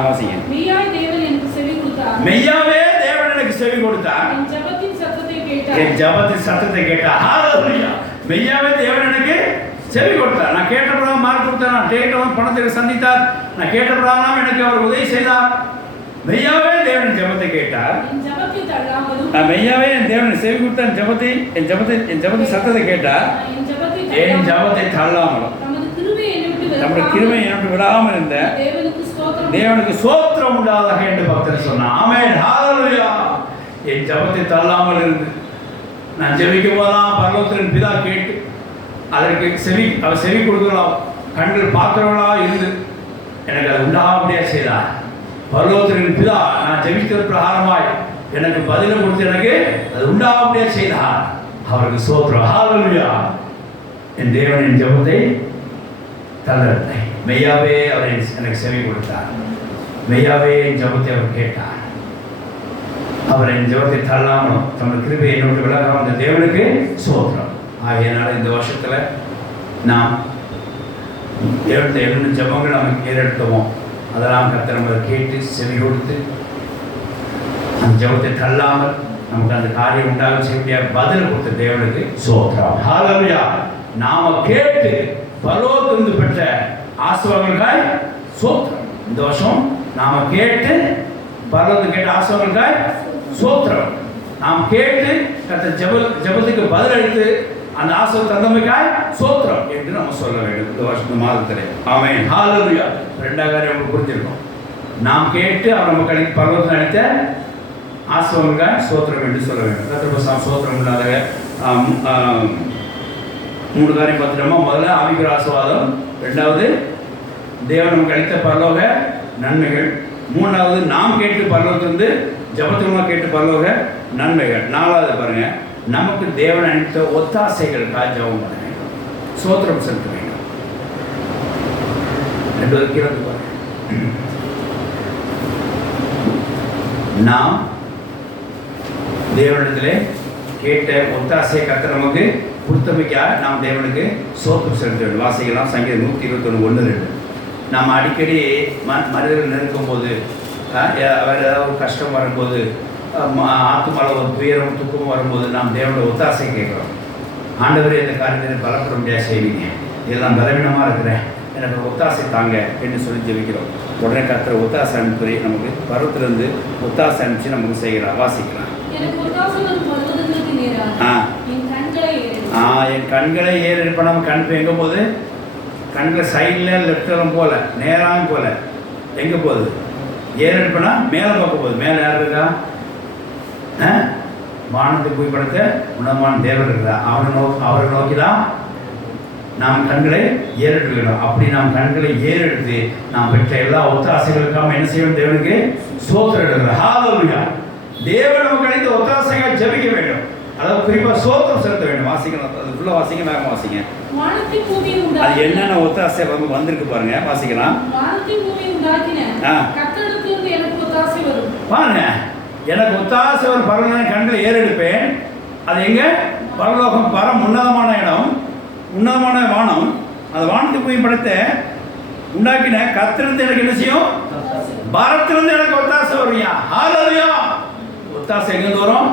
வாசிங்க. மெய்யாவே தேவன் எனக்கு செவி கொடுத்தார். என் ஜபத்தின் சத்தத்தை கேட்டார். ஹல்லேலூயா. மெய்யாவே தேவன் எனக்கு செவி கொடுத்தார். நான் கேட்டபோது மார்க் கொடுத்தார். நான் கேட்டவன் பணத்தை சந்தித்தார். நான் கேட்டபோதெல்லாம் எனக்கு அவர் உதவி செய்தார். மெய்யாவே தேவன் ஜபத்தை கேட்டார். மெய்யாவே என் தேவன் செவி கொடுத்தார். என் ஜபத்தின் சத்தத்தை கேட்டார். என் ஜபத்தை தள்ளாமலும் நம்முடைய கிருபை என்னை விடாமல் இருந்த தேவனுக்கு ஸ்தோத்திரம் உண்டாதாக என்று பக்தர் சொன்னார். ஆமென். ஹல்லேலூயா. என் ஜபத்தை தள்ளாமல் இருந்து நான் ஜெபிக்கும் போதெல்லாம் பரலோகத்தின் பிதா கேட்டு அதற்கு அவர் செவி கொடுக்கலாம், கண்கள் பார்க்கிறவளா இருந்து எனக்கு அது உண்டாகப்படியா செய்தார். பரலோகத்தின் பிதா நான் ஜெபிக்கிற பிரகாரமாய் எனக்கு பதிலை கொடுத்து எனக்கு அது உண்டாகப்படியா செய்தார். அவருக்கு ஸ்தோத்திரம். ஹல்லேலூயா. என் தேவனின் ஜபத்தை தள்ளவில்லை. மெய்யாவே அவர் எனக்கு செவி கொடுத்தார். மெய்யாவே என் ஜபத்தை அவர் கேட்டார். அவர் என் ஜபத்தை தள்ளாமலும் தம்முடைய கிருபையை என்னோடு விலகாமல் இந்த தேவனுக்கு ஸ்தோத்திரம். ஆகையினால இந்த வருஷத்துல நாம் என்னென்ன ஜபங்கள் நமக்கு ஏறெடுத்தோமோ அதெல்லாம் கர்த்தர் நம்ம கேட்டு செவி கொடுத்து அந்த ஜபத்தை தள்ளாமல் நமக்கு அந்த காரியம் உண்டாக செய்ய பதில் கொடுத்த தேவனுக்கு ஸ்தோத்திரம். ஹல்லேலூயா. நாம கேட்டு பரலோகத்திலிருந்து பெற்ற ஆசீர்வாதங்களுக்காய் ஸ்தோத்திரம். இந்த வருஷம் நாம கேட்டு பரலோகத்துக்கு கேட்ட ஆசீர்வாதங்களுக்காய் ஸ்தோத்திரம். நாம் கேட்டு ஜபத்துக்கு பதில் அளித்து அந்த ஆசீர்வாதம் தந்தமைக்காய் ஸ்தோத்திரம் என்று நம்ம சொல்ல வேண்டும் இந்த வருஷம் மாதத்திலே. ஆமென். ஹல்லேலூயா. ரெண்டாவது காரியம் உங்களுக்கு புரிஞ்சிருக்கும். நாம் கேட்டு அவர் நம்ம கணிக்கு பரலோகத்தில் அளித்த ஆசீர்வாதங்களுக்காய் ஸ்தோத்திரம் என்று சொல்ல வேண்டும். கர்த்தருக்கு ஸ்தோத்திரம் இல்லாத 3 காரியம் பார்த்துட்டோமா. முதல்ல ஆவிக்குரிய ஆசீர்வாதம், ரெண்டாவது தேவன் நமக்கு அளித்த பரலோக நன்மைகள், மூணாவது நாம் கேட்டு பரலோகத்திலிருந்து ஜபத்துமா கேட்டு பரலோக நன்மைகள், நாலாவது பாருங்க நமக்கு தேவன் அளித்த ஒத்தாசைகளுக்காக ஜபம் பண்ண வேண்டும், ஸ்தோத்திரம் செலுத்த வேண்டும். 2 இருக்கிறது பாருங்க. நாம் தேவனிடத்திலே கேட்ட ஒத்தாசையை கர்த்தர் நமக்கு கொடுத்தமைக்காக நாம் தேவனுக்கு ஸ்தோத்திரம் செலுத்த வேண்டும். வாசிக்கலாம். சங்கீதம் 121:1-2. நாம் அடிக்கடி மனிதர்கள் நெருக்கும் போது வேறு ஏதாவது ஒரு கஷ்டம் வரும்போது ஆத்துமால ஒரு துயரம் துக்கம் வரும்போது நாம் தேவனோட ஒத்தாசை கேட்குறோம். ஆண்டவரே இந்த காரியத்தை பலப்பட முடியாது செய்வீங்க, இதெல்லாம் பலவீனமாக இருக்கிறேன், எனக்கு ஒத்தாசை தாங்க என்று சொல்லி ஜெபிக்கிறோம். உடனே கர்த்தர் ஒத்தாசை அனுப்பி நமக்கு பருவத்திலிருந்து ஒத்தாசை அனுப்பிச்சு நமக்கு செய்கிறார். வாசிக்கலாம். என் கண்களை ஏறெடுப்ப நம்ம கண் எங்கே போகுது? கண்கள் சைடில் லெஃப்டில் போல நேராகவும் போல எங்கே போகுது? ஏறெடுப்பனா மேலே பார்க்க போகுது. மேலே யார் இருக்கா? வானத்தை போய் படுத்த உணவான தேவன் இருக்கிறா. அவரை நோக்கி தான் நாம் கண்களை ஏறெடுக்கணும். அப்படி நாம் கண்களை ஏறெடுத்து நாம் பெற்ற எல்லா ஒத்தாசைகளுக்காக என்ன செய்யணும்? தேவனுக்கு ஸ்தோத்திரம் எடுக்கிறோம். ஹல்லேலூயா. தேவன் நமக்கு அளித்த ஒத்தாசைகளை ஜெபிக்க வேண்டும். அதாவது குறிப்பாக ஸ்தோத்திரம் செலுத்த வேண்டும். வாசிக்கணும். அது ஃபுல்லாக வாசிங்க, வேகமாக வாசிங்க. அது என்னென்ன ஒத்தாசை வந்திருக்கு பாருங்க. வாசிக்கலாம். பாருங்க, எனக்கு ஒத்தாசை ஒரு பரவலான கண்களை ஏறெடுப்பேன். அது எங்க? பரலோகம், பரம், உன்னதமான இடம், உன்னதமான வானம். அந்த வானத்தை போய் படைத்த உண்டாக்கின கர்த்தரிலிருந்து எனக்கு என்ன செய்யும்? பரத்திலிருந்து எனக்கு ஒத்தாசை வருவியா? ஹல்லேலூயா. ஒத்தாசை எங்கேருந்து வரும்?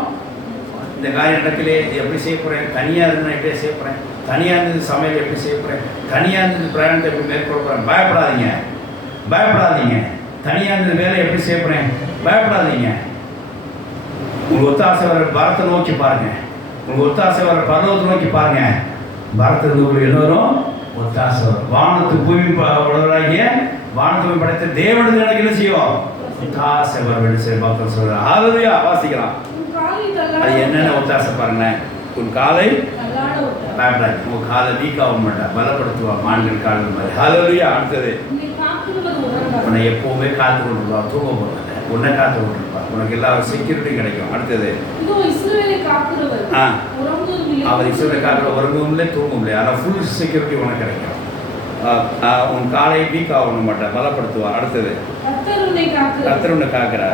இந்த காரியம் இடத்திலே எப்படி செய்ய போகிறேன்? தனியாக இருந்தால் எப்படி செய்ய போகிறேன்? தனியாக இருந்தது சமையல் எப்படி செய்ய போகிறேன்? தனியாக இருந்தது பிரயாணத்தை எப்படி மேற்கொள்ள போகிறேன்? பயப்படாதீங்க, பயப்படாதீங்க. தனியாக இருந்தது வேலை எப்படி செய்ய போகிறேன்? பயப்படாதீங்க. உங்களுக்கு ஒத்தாசை வர பரத்தை நோக்கி பாருங்க. உங்களுக்கு ஒத்தாசை வர பர்வத்தை நோக்கி பாருங்க. பரத்திலிருந்து உங்களுக்கு என்ன வரும்? ஒத்தாசை வரும். வானத்து பூமி உலகராகிய வானத்து படைத்த தேவனுக்கு எனக்கு என்ன செய்யும்? ஒத்தாசை வர வேண்டும் சரி பக்தர் சொல்கிறார். ஹல்லேலூயா. வாசிக்கலாம். அது என்னென்ன ஒத்தாசை பாருங்களேன். உன் காலை பயப்படாது, உங்கள் காலை வீக்காக மாட்டேன், பலப்படுத்துவா மான்கள் காலம் மாதிரி. ஹல்லேலூயா. அடுத்தது உன்னை எப்பவுமே காத்து கொண்டுருப்பா, தூங்க போகிறேன், உன்னை காத்து கொண்டிருப்பா, உனக்கு எல்லா செக்யூரிட்டியும் கிடைக்கும். அடுத்தது அவர் இஸ்ரவேலை காக்கிற உறங்கவும் இல்லை தூங்கவும் இல்லை, ஆனால் ஃபுல் செக்யூரிட்டி உனக்கு கிடைக்கும். உன் காலை வீக் ஆகணும் மாட்டார், பலப்படுத்துவார். அடுத்தது கர்த்தர் உன்னை காக்கிறார்.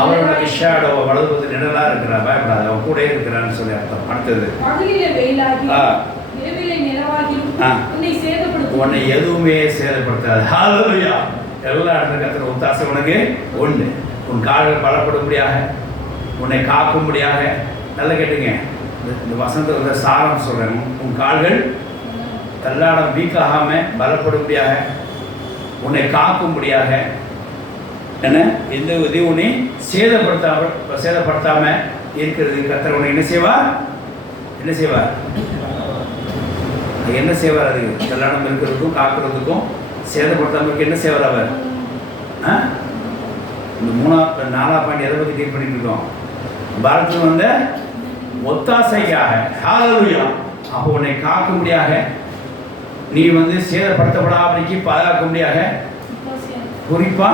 அவரோட ஷேடோ வலது பக்கத்தில் நிழலா இருக்கிறார், பயப்படாத, அவன் கூட இருக்கிறான்னு சொல்லி அர்த்தம். அடுத்தது உன்னை எதுவுமே சேதப்படுத்தாது. ஹல்லேலூயா. எல்லா இடத்துல கர்த்தர் ஒத்தாசை உனக்கு உண்டு. உன் கால்கள் பலப்படும்படியாக, உன்னை காக்கும்படியாக. நல்லா கேட்டுங்க, இந்த வசனத்துல சாரம் சொல்றேன். உன் கால்கள் தள்ளாட வீக்காகாம பலப்படும்படியாக, உன்னை காக்கும்படியாக, என்ன எந்த உதவி உன்னை சேதப்படுத்தாம இருக்கிறது கர்த்தர் உன்னை என்ன செய்வார்? என்ன செய்வார்? என்ன செய்வார்? அது தள்ளாடம் இருக்கிறதுக்கும் காக்கிறதுக்கும் சேதப்படுத்தாம என்ன செய்வார் அவர்? இந்த 4ஆம் பாயிண்ட் எதை பற்றி டீல் பண்ணிட்டு இருக்கோம்? பாரத்தில் வந்த ஒத்தாசைக்காக. ஹல்லேலூயா. அப்போ உன்னை காக்கும்படியாக, நீ சேதப்படுத்தப்படாமலைக்கு பாதுகாக்கும்படியாக, குறிப்பா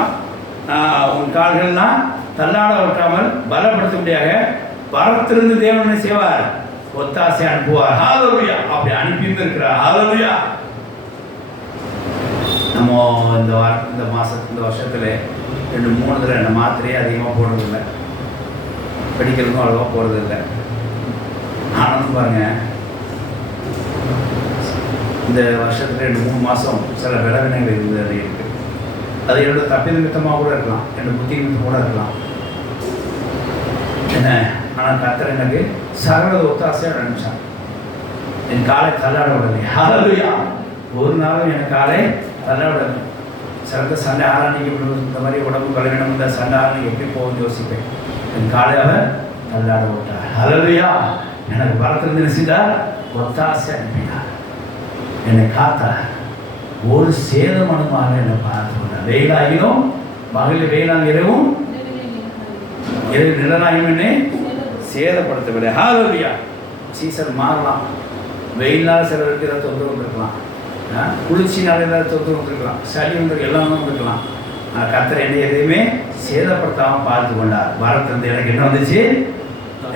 உன் கால்கள்லாம் தள்ளாட விட்டாமல் பலப்படுத்தும்படியாக பரத்திலிருந்து தேவன் என்ன செய்வார்? ஒத்தாசை அனுப்புவார். ஹல்லேலூயா. அப்படி அனுப்பி இருக்கிறார். ஹல்லேலூயா. நம்ம இந்த வருஷத்துல 2-3 தடவை இந்த மாத்திரையே அதிகமாக போடுறதில்லை, படிக்கிறதுக்கும் அவ்வளோவா போகிறதில்லை. ஆனாலும் பாருங்க, இந்த வருஷத்துல 2-3 மாதம் சில விளைவினங்கள் இருக்குது. அது இருக்குது. அது என்னோட தப்பி நிமித்தமாக கூட இருக்கலாம், என்னோட புத்தி நிமித்தம் கூட இருக்கலாம். என்ன ஆனால் கர்த்தர் எனக்கு சகல ஒத்தாசையாக நினைச்சான். என் காலை தள்ளாட விடலை. ஹல்லேலூயா. ஒரு நாளும் என் காலை தள்ளாட விடலை. சிறந்த சண்டை ஆரணிக்கு இந்த மாதிரி உடம்பு பலவீனம் இந்த சண்டை ஆரணிக்கு எப்படி போகும்னு யோசிப்பேன். என் காலை அவர் தள்ளாட விட்டார். ஹல்லேலூயா. எனக்கு பலத்திலிருந்து செய்தார், ஒத்தாசை அனுப்பினார், என்னை காத்தார். ஒரு சேதம் அனுமான என்னை பார்த்து கொண்டார். வெயிலாகிலும் பகலில் வெயிலாக இரவும் நிழலாயும் என்னை சேதப்படுத்தவில்லை. ஹல்லேலூயா. சீசன் மாறலாம். வெயிலால் சிலருக்கு ஏதாவது தொந்தரவு இருக்கலாம், குளிர்ச்சினால ஏதாவது தொந்தரவு வந்துருக்கலாம், சளி வந்து எல்லாமே வந்துருக்கலாம். ஆனால் கர்த்தர் என்னை எதையுமே சேதப்படுத்தாமல் பார்த்து கொண்டார். பாரத்திலிருந்து எனக்கு என்ன வந்துச்சு?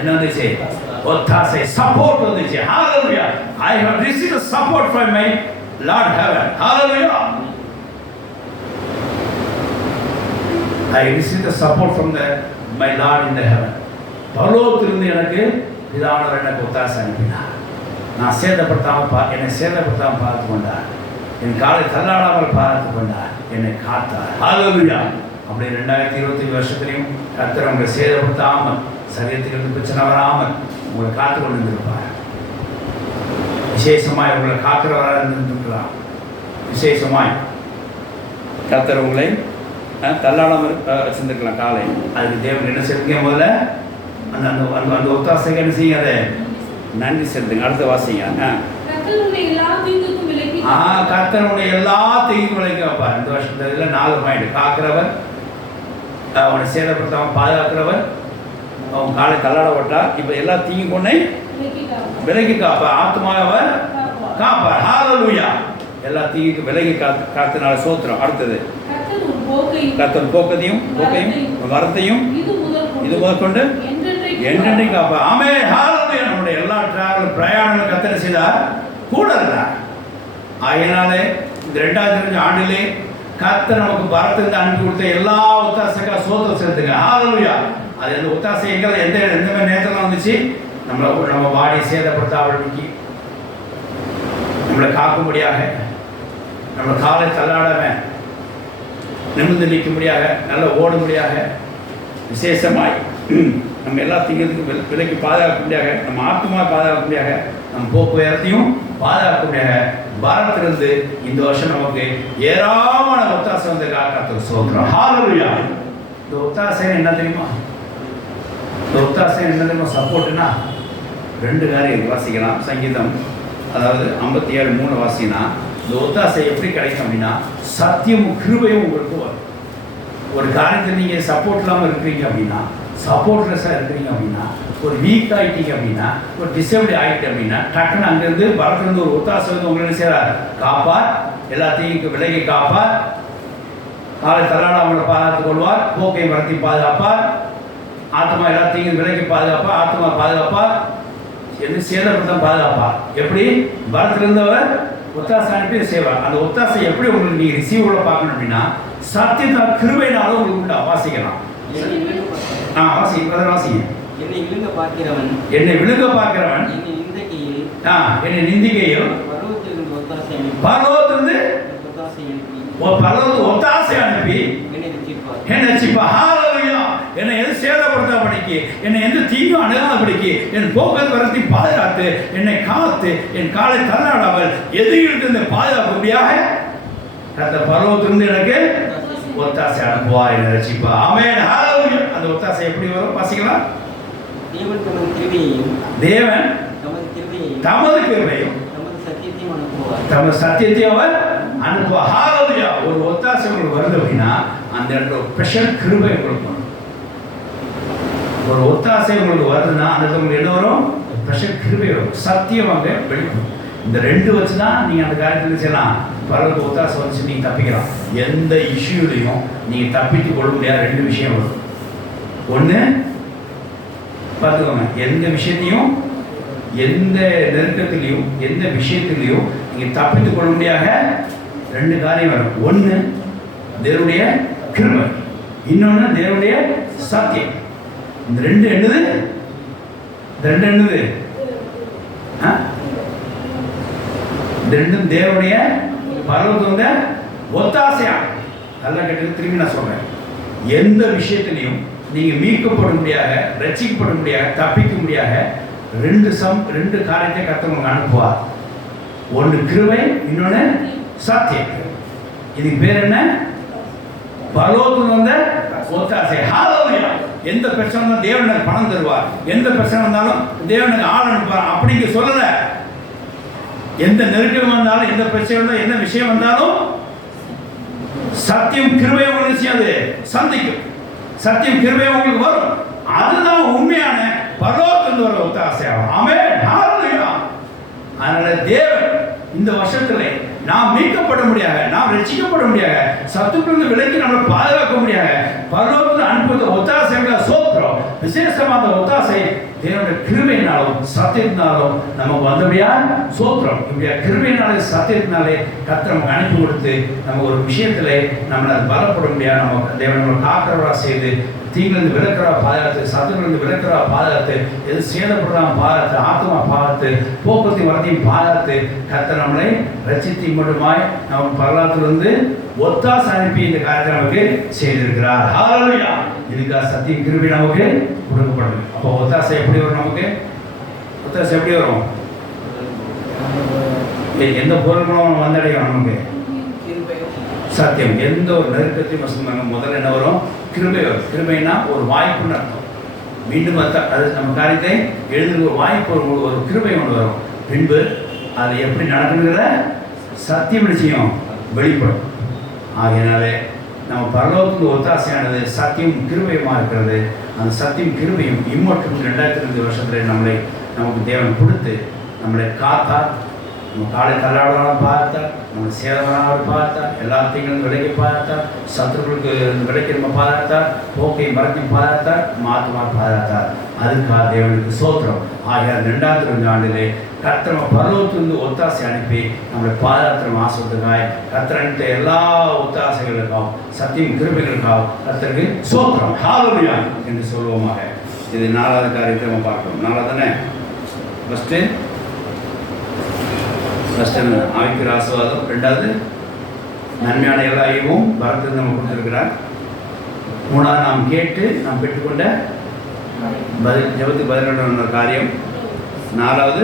என்ன வந்துச்சு? ஒத்தாசை, சப்போர்ட் வந்துச்சு. ஹல்லேலூயா. I have received the support from my Lord heaven. Hallelujah. I received the support from my Lord in the heaven. பரலோகத்திலிருந்து எனக்கு பிதாவானவர் எனக்கு ஒத்தாசை அனுப்பினார். நான் என்னை சேதப்படுத்தாமல் பார்த்து கொண்டார். என் காலை தள்ளாடாமல் பார்த்து கொண்டார், என்னை காத்தார். ஹல்லேலூயா. அப்படி 2020 வருஷத்துலையும் கர்த்தர் உங்களை சேதப்படுத்தாமல், சரீரத்திலிருந்து பிரச்சனை வராமல் உங்களை காத்து கொண்டு இருந்திருப்பார். விசேஷமாய் உங்களை காக்கிறவராக இருந்திருக்கலாம். விசேஷமாய் கர்த்தர் உங்களை தள்ளாடாமல் வச்சிருந்துருக்கலாம் காலை. அதுக்கு தேவன் என்ன செலுத்துங்க? முதல்ல அந்த ஒத்தாசைக்கு என்ன செய்யுங்க? அதை நன்றி செலுத்துங்க. அடுத்த வாசிங்க. கர்த்தர் உன்னை எல்லா தீங்குக்கும் விலக்கி வைப்பார். இந்த வருஷத்துல 4 பாயிண்ட். காக்கிறவர், அவனை சேதப்படுத்தாமல் பாதுகாக்கிறவர், அவன் காலை தள்ளாட விட்டார். இப்போ எல்லா தீங்கு கொண்டை விலகி காப்பார். ஆத்மாவை அவர் காப்பார். ஹல்லேலூயா. எல்லா தீங்குக்கு விலகி காத்தினால சோத்திரம். அடுத்தது கர்த்தர் போக்கையும் வரத்தையும் இது முதற்கொண்டு என்றென்றைக்கு காப்பார். ஆமென். ஹல்லேலூயா. நம்முடைய எல்லா டிராவல் பிரயாணங்களும் கர்த்தர் செய்தார், கூட இருந்தார். அதனாலே இந்த 2005 ஆண்டிலே கர்த்தர் நமக்கு பரத்திலிருந்து அனுப்பி கொடுத்த எல்லா ஒத்தாசைக்காக சோத்திரம் செலுத்துங்க. ஹல்லேலூயா. அது எந்த ஒத்தாசை எந்த மாதிரி நேரத்தில் வந்துச்சு? நம்ம பாடியை சேதப்படுத்தாமலுக்கு, நம்மளை காக்கும்படியாக, நம்மளை காலை தள்ளாடாம நிமிர்ந்து நிற்கும்படியாக, நல்லா ஓடும்படியாக, விசேஷமாய் நம்ம எல்லா தீங்குக்கும் விலைக்கு பாதுகாக்கும்படியாக, நம்ம ஆத்மா பாதுகாக்கும்படியாக, நம்ம போக்குவரத்தையும் பாதுகாக்கும்படியாக பாரத்திலிருந்து இந்த வருஷம் நமக்கு ஏராளமான ஒத்தாசை வந்து காத்துக்கு சோதரம். ஹல்லேலூயா. இந்த ஒத்தாசை என்ன தெரியுமா? இந்த ஒத்தாசை என்ன தெரியுமா? சப்போர்ட்னா 2 காரியம் வாசிக்கலாம். சங்கீதம் அதாவது 57:3 வாசினா, இந்த ஒத்தாசை எப்படி கிடைக்கும் அப்படின்னா, சத்தியமும் கிருபையும் உங்களுக்கு வரும். ஒரு காரியத்தை நீங்கள் சப்போர்ட் இல்லாமல் இருக்கிறீங்க அப்படின்னா, சப்போர்ட்லெஸ்ஸாக இருக்கிறீங்க அப்படின்னா, ஒரு வீக் ஆகிட்டீங்க அப்படின்னா, ஒரு டிசபிள் ஆகிட்டு அப்படின்னா, டக்குன்னு அங்கேருந்து வரத்துலேருந்து ஒரு ஒத்தாசை வந்து உங்களை செய்கிறார், காப்பார். எல்லாத்தையும் விலகி காப்பார். காலை தள்ளாடாமல் பாதுகாத்துக் கொள்வார். போக்கை வரத்தி பாதுகாப்பார். ஆத்மா எல்லாத்தையும் விலகி பாதுகாப்பார். ஆத்மா பாதுகாப்பார். எது சேதப்படுத்த பாதுகாப்பார். எப்படி? வரத்திலிருந்து அவர் ஒத்தாசை அனுப்பி செய்வார். அந்த ஒத்தாசை எப்படி உங்களுக்கு நீங்க ரிசீவ்ல பார்க்கணும் அப்படின்னா சத்தியத்தால் கிருபையினால உங்களுக்கு உண்டா வாசிக்கலாம். வாசிங்க என்னை விழுங்க பார்க்கிறவன் என்னை நிந்திக்கையில் பரலோகத்திலிருந்து ஒத்தாசை அனுப்பி என்னை ரட்சிப்பார். ஹல்லேலூயா. என்னை எது சேதப்படுத்தாதபடிக்கு, என்னை எந்த தீங்கும் அணுகாதபடிக்கு, என் போக்குவரத்து வரத்தை பாதுகாத்து, என்னை காத்து, என் காலை தள்ளாடாமல் எதிரிலிருந்து பாதுகாக்கும்படியாக கர்த்தர் பரலோகத்திலிருந்து எனக்கு ஒத்தாசை அனுப்புவார், என்னை ரட்சிப்பார். ஆமென். ஹல்லேலூயா. அந்த ஒத்தாசை எப்படி வரும் வாசிக்கலாம். தேவன் தமது கிருபையும் தமது சத்தியத்தையும் அவர் அனுப்புவார். ஹல்லேலூயா. ஒரு ஒத்தாசை உங்களுக்கு வருது அப்படின்னா அந்த இடத்துல ஒரு ஸ்பெஷல் கிருபை உங்களுக்கு வரும். ஒரு ஒத்தாசை உங்களுக்கு வருதுன்னா அந்த இடத்துல உங்களுக்கு என்ன வரும்? ஸ்பெஷல் கிருபை வரும். சத்தியம் அங்கே வெளிப்படும். இந்த ரெண்டு வச்சு தான் நீங்கள் அந்த காரியத்தில் செய்யலாம். பரவத்து ஒத்தாசை வச்சு நீங்கள் தப்பிக்கலாம். எந்த இஷ்யூலையும் நீங்கள் தப்பித்து கொள்ள முடியாத ரெண்டு விஷயம் வரும். ஒன்று பார்த்துக்கோங்க, எந்த விஷயத்தையும் எந்த நெருக்கத்திலையும் எந்த விஷயத்திலையும் நீங்கள் தப்பித்துக் கொள்ள முடியாத ரெண்டு காரியம் வரும். ஒன்று தேவனுடைய கிருபை, இன்னொன்று தேவனுடைய சத்தியம். இந்த ரெண்டு என்னது? இந்த ரெண்டும் தேவனுடைய பரலோகத்துல ஒத்தாசையா. நல்லா கேட்டது. திரும்பி நான் சொல்றேன், எந்த விஷயத்திலையும் நீங்க மீட்கப்பட முடியாத, ரட்சிக்கப்பட முடியாத, தப்பிக்க முடியாத ரெண்டு காரியத்தை கர்த்தர் உங்களுக்கு அனுப்புவார். ஒன்று கிருபை, இன்னொன்று சத்தியம். இதுக்கு பேர் என்ன? பரலோகத்துல வந்த ஒத்தாசை. ஹல்லேலூயா. எந்த பிரச்சனை வந்தாலும் தேவனுக்கு பணம் தருவார், எந்த பிரச்சனை வந்தாலும் தேவனுக்கு ஆள் அனுப்புவார் அப்படிங்க சொல்லல. எந்த நெருக்கம் வந்தாலும், எந்த பிரச்சனை வந்தாலும், என்ன விஷயம் வந்தாலும் சத்தியம் கிருபை உங்களுக்கு செய்யாது சந்திக்கும். சத்தியம் கிருபை உங்களுக்கு வரும். அதுதான் உண்மையான பரலோகத்திலிருந்து வர ஒத்தாசையாகும். ஆமென். ஹல்லேலூயா. அதனால தேவன் இந்த வருஷத்துல நாம் மீட்கப்பட முடியாத, நாம் ரட்சிக்கப்பட முடியாத, சத்துக்களிலிருந்து விலக்கி நம்மளை பாதுகாக்க முடியாத பரலோகத்தில் அனுப்புகிற ஒத்தாசைகளை சோத்திரம். விசேஷமான ஒத்தாசை தேவனுடைய கிருபையினாலும் சத்தியத்தினாலும் நமக்கு வந்தபடியா சோத்திரம். இப்படியா கிருபையினாலே சத்தியத்தினாலே கர்த்தர் நமக்கு அனுப்பி கொடுத்து நம்ம ஒரு விஷயத்துல நம்மளை பலப்பட முடியாது. நம்ம தேவன் நம்மளை காக்கிறவரா செய்து, தீங்கிலிருந்து விலக்கிறா பாதுகாத்து, சத்துக்களிலிருந்து விலக்கிறா பாதுகாத்து, எது சேதப்படுறாம பாதுகாத்து, ஆத்மா பாதுகாத்து, போக்குவரத்து வரத்தையும் பாதுகாத்து கர்த்தர் நம்மளை ரட்சித்து மட்டுமாய் நம்ம பரலோகத்திலிருந்து ஒத்தாசை அனுப்பி இந்த காரியத்தை நமக்கு செய்திருக்கிறார். ஹல்லேலூயா. இதுக்காக சத்தியம் கிருபை நமக்கு கொடுக்கப்படும். அப்போ ஒத்தாசை எப்படி வரும்? நமக்கு ஒத்தாசை எப்படி வரும்? எந்த பொருளும் வந்தடையும் நமக்கு சத்தியம். எந்த ஒரு நெருக்கத்தையும் வசந்தாங்க முதல்ல என்ன வரும்? கிருபை வரும். கிருபைனா ஒரு வாய்ப்புன்னு அர்த்தம். மீண்டும் அது நம்ம காரியத்தை எழுதுகிற ஒரு வாய்ப்பு, ஒரு கிருபை ஒன்று வரும். பின்பு அது எப்படி நடக்குங்கிற சத்தியம் நிச்சயம் வெளிப்படும். ஆகையினாலே நம்ம பரலோகத்துக்கு ஒத்தாசையானது சத்தியம் கிருபையுமா இருக்கிறது. அந்த சத்தியம் கிருபையும் இம்மட்டும் 2002 வருஷத்துல நமக்கு தேவன் கொடுத்து நம்மளை காத்தார். நம்ம காலை தள்ளாடலாம் பார்த்தார், நம்ம சேதவனாக பார்த்தார், எல்லாத்தையும் விலைக்கு பார்த்தார், சத்துருக்களுக்கு விலைக்கு நம்ம பாதுகாத்தார், போக்கை மரத்தையும் பாதுகாத்தார், மாத்துமா பாதுகாத்தார். அதுக்காக தேவனுக்கு சோத்திரம். ஆகிய 2002 ஆண்டிலே கர்த்தர் நம்ம பரலோகத்திலிருந்து ஒத்தாசை அனுப்பி நம்மளை பாதுகாத்திரம் ஆசிரியத்துக்காய் கர்த்தர் அனுப்பிட்ட எல்லா ஒத்தாசைகளுக்காகவும் சத்தியம் கிருபைகளுக்காகவும் கர்த்தருக்கு சோத்திரம். ஹல்லேலூயா என்று சொல்லுவோமாக. இது 4வது காரியத்தை நம்ம பார்க்கணும். 4வது தானே? ஃபஸ்ட்டு ஆவிக்குரிய ஆசீர்வாதம், 2வது நன்மையான எல்லா ஈவும் வரத்தில் நம்ம கொடுத்துருக்கிறார். 3வது நாம் கேட்டு நாம் பெற்றுக்கொண்ட ஜெபத்துக்கு பதில் காரியம். 4வது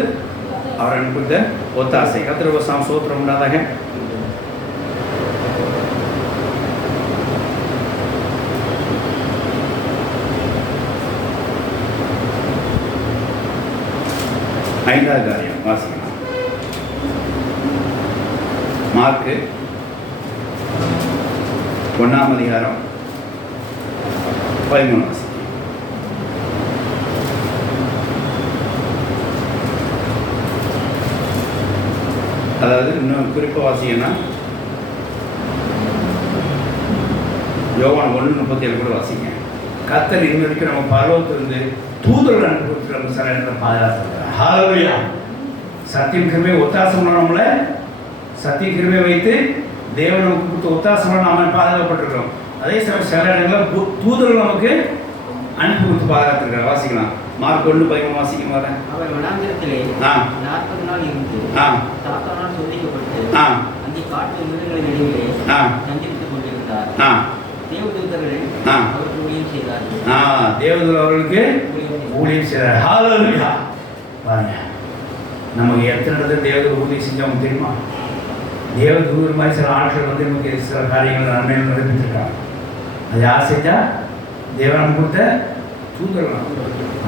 அவர் அனுப்பித்த ஒத்தாசை. கர்த்தருக்கு சோத்திரம் உண்டாதாக. ஐந்தாவது காரியம் வாசிக்கலாம். மார்க்கு 1ஆம் அதிகாரம் 13. அதாவது இன்னும் குறிப்பாக வாசிங்கன்னா யோவான் 1:37 கூட வாசிங்க. கர்த்தர் இன்ன வரைக்கும் நம்ம பரலோகத்திலிருந்து தூதர்கள் அனுப்பி நம்ம சில இடத்துல பாதுகாத்துருக்கிறார். ஹல்லேலூயா. சத்தியம் கிருபை ஒத்தாசை நம்மளை சத்திய கிருபை வைத்து தேவன் நமக்கு கொடுத்த ஒத்தாசமாக நாம பாதுகாப்பட்டிருக்கிறோம். அதே சமயம் சில இடங்களில் தூதர்கள் நமக்கு அனுப்பி கொடுத்து பாதுகாத்திருக்கிறார். வாசிக்கலாம். மார்க் 1:13 வாசிக்கும் போது அவர் வனாந்திரத்திலே 40 நாள் இருந்து சாத்தானால் சோதிக்கப்பட்டு அந்த காட்டு மிருகங்களின் நடுவிலே சஞ்சரித்துக் கொண்டிருந்தார். தேவதூதர்கள் அவருக்கு ஊழியம் செய்தார்கள். தேவதூதர் அவர்களுக்கு ஊழியம் செய்தார். ஹல்லேலூயா. பாருங்க, நமக்கு எத்தனை இடத்துல தேவதூதர் ஊழியம் செஞ்சவங்க தெரியுமா? தேவதூதர் மாதிரி சில ஆட்கள் வந்து நமக்கு சில காரியங்கள் நன்மைகள் நடப்பிச்சிருக்காங்க. அது யார் செஞ்சா? தேவன் கொடுத்த தூதர்கள்.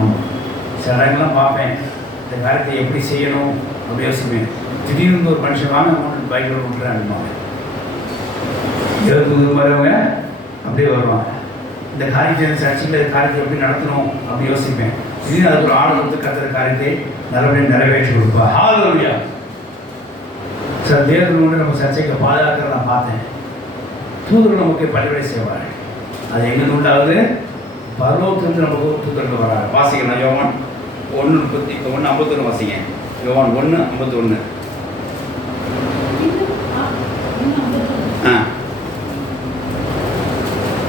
ஆமாம், சில இடங்கள்லாம் பார்ப்பேன், இந்த காரியத்தை எப்படி செய்யணும் அப்படி யோசிப்பேன். திடீர்னு ஒரு மனுஷன் வாங்க பைக்கில் விட்டுறாங்க. தேவதூதர் வரவங்க அப்படியே வருவாங்க. இந்த காரியத்தை சர்ச்சையில் இந்த காரியத்தை எப்படி நடத்தணும் அப்படி யோசிப்பேன். திடீர்னு அதுக்கு ஒரு ஆள் வந்து கத்துற காரியத்தை நல்லபடியாக நிறைவேற்றி கொடுப்பா. ஹல்லேலூயா. சில தேவர்கள் வந்து நம்ம சர்ச்சைக்கு பாதுகாக்கிறத நான் பார்த்தேன். தூதர்கள் நமக்கு பணிவிடை செய்வாங்க. அது எங்கே உண்டாகுது? பரலோகத்திலிருந்து நமக்கு தூதர்கள் வராங்க. வாசிக்கலாம். யோவான் 1:51 வாசிங்க. யோவான் 1:51.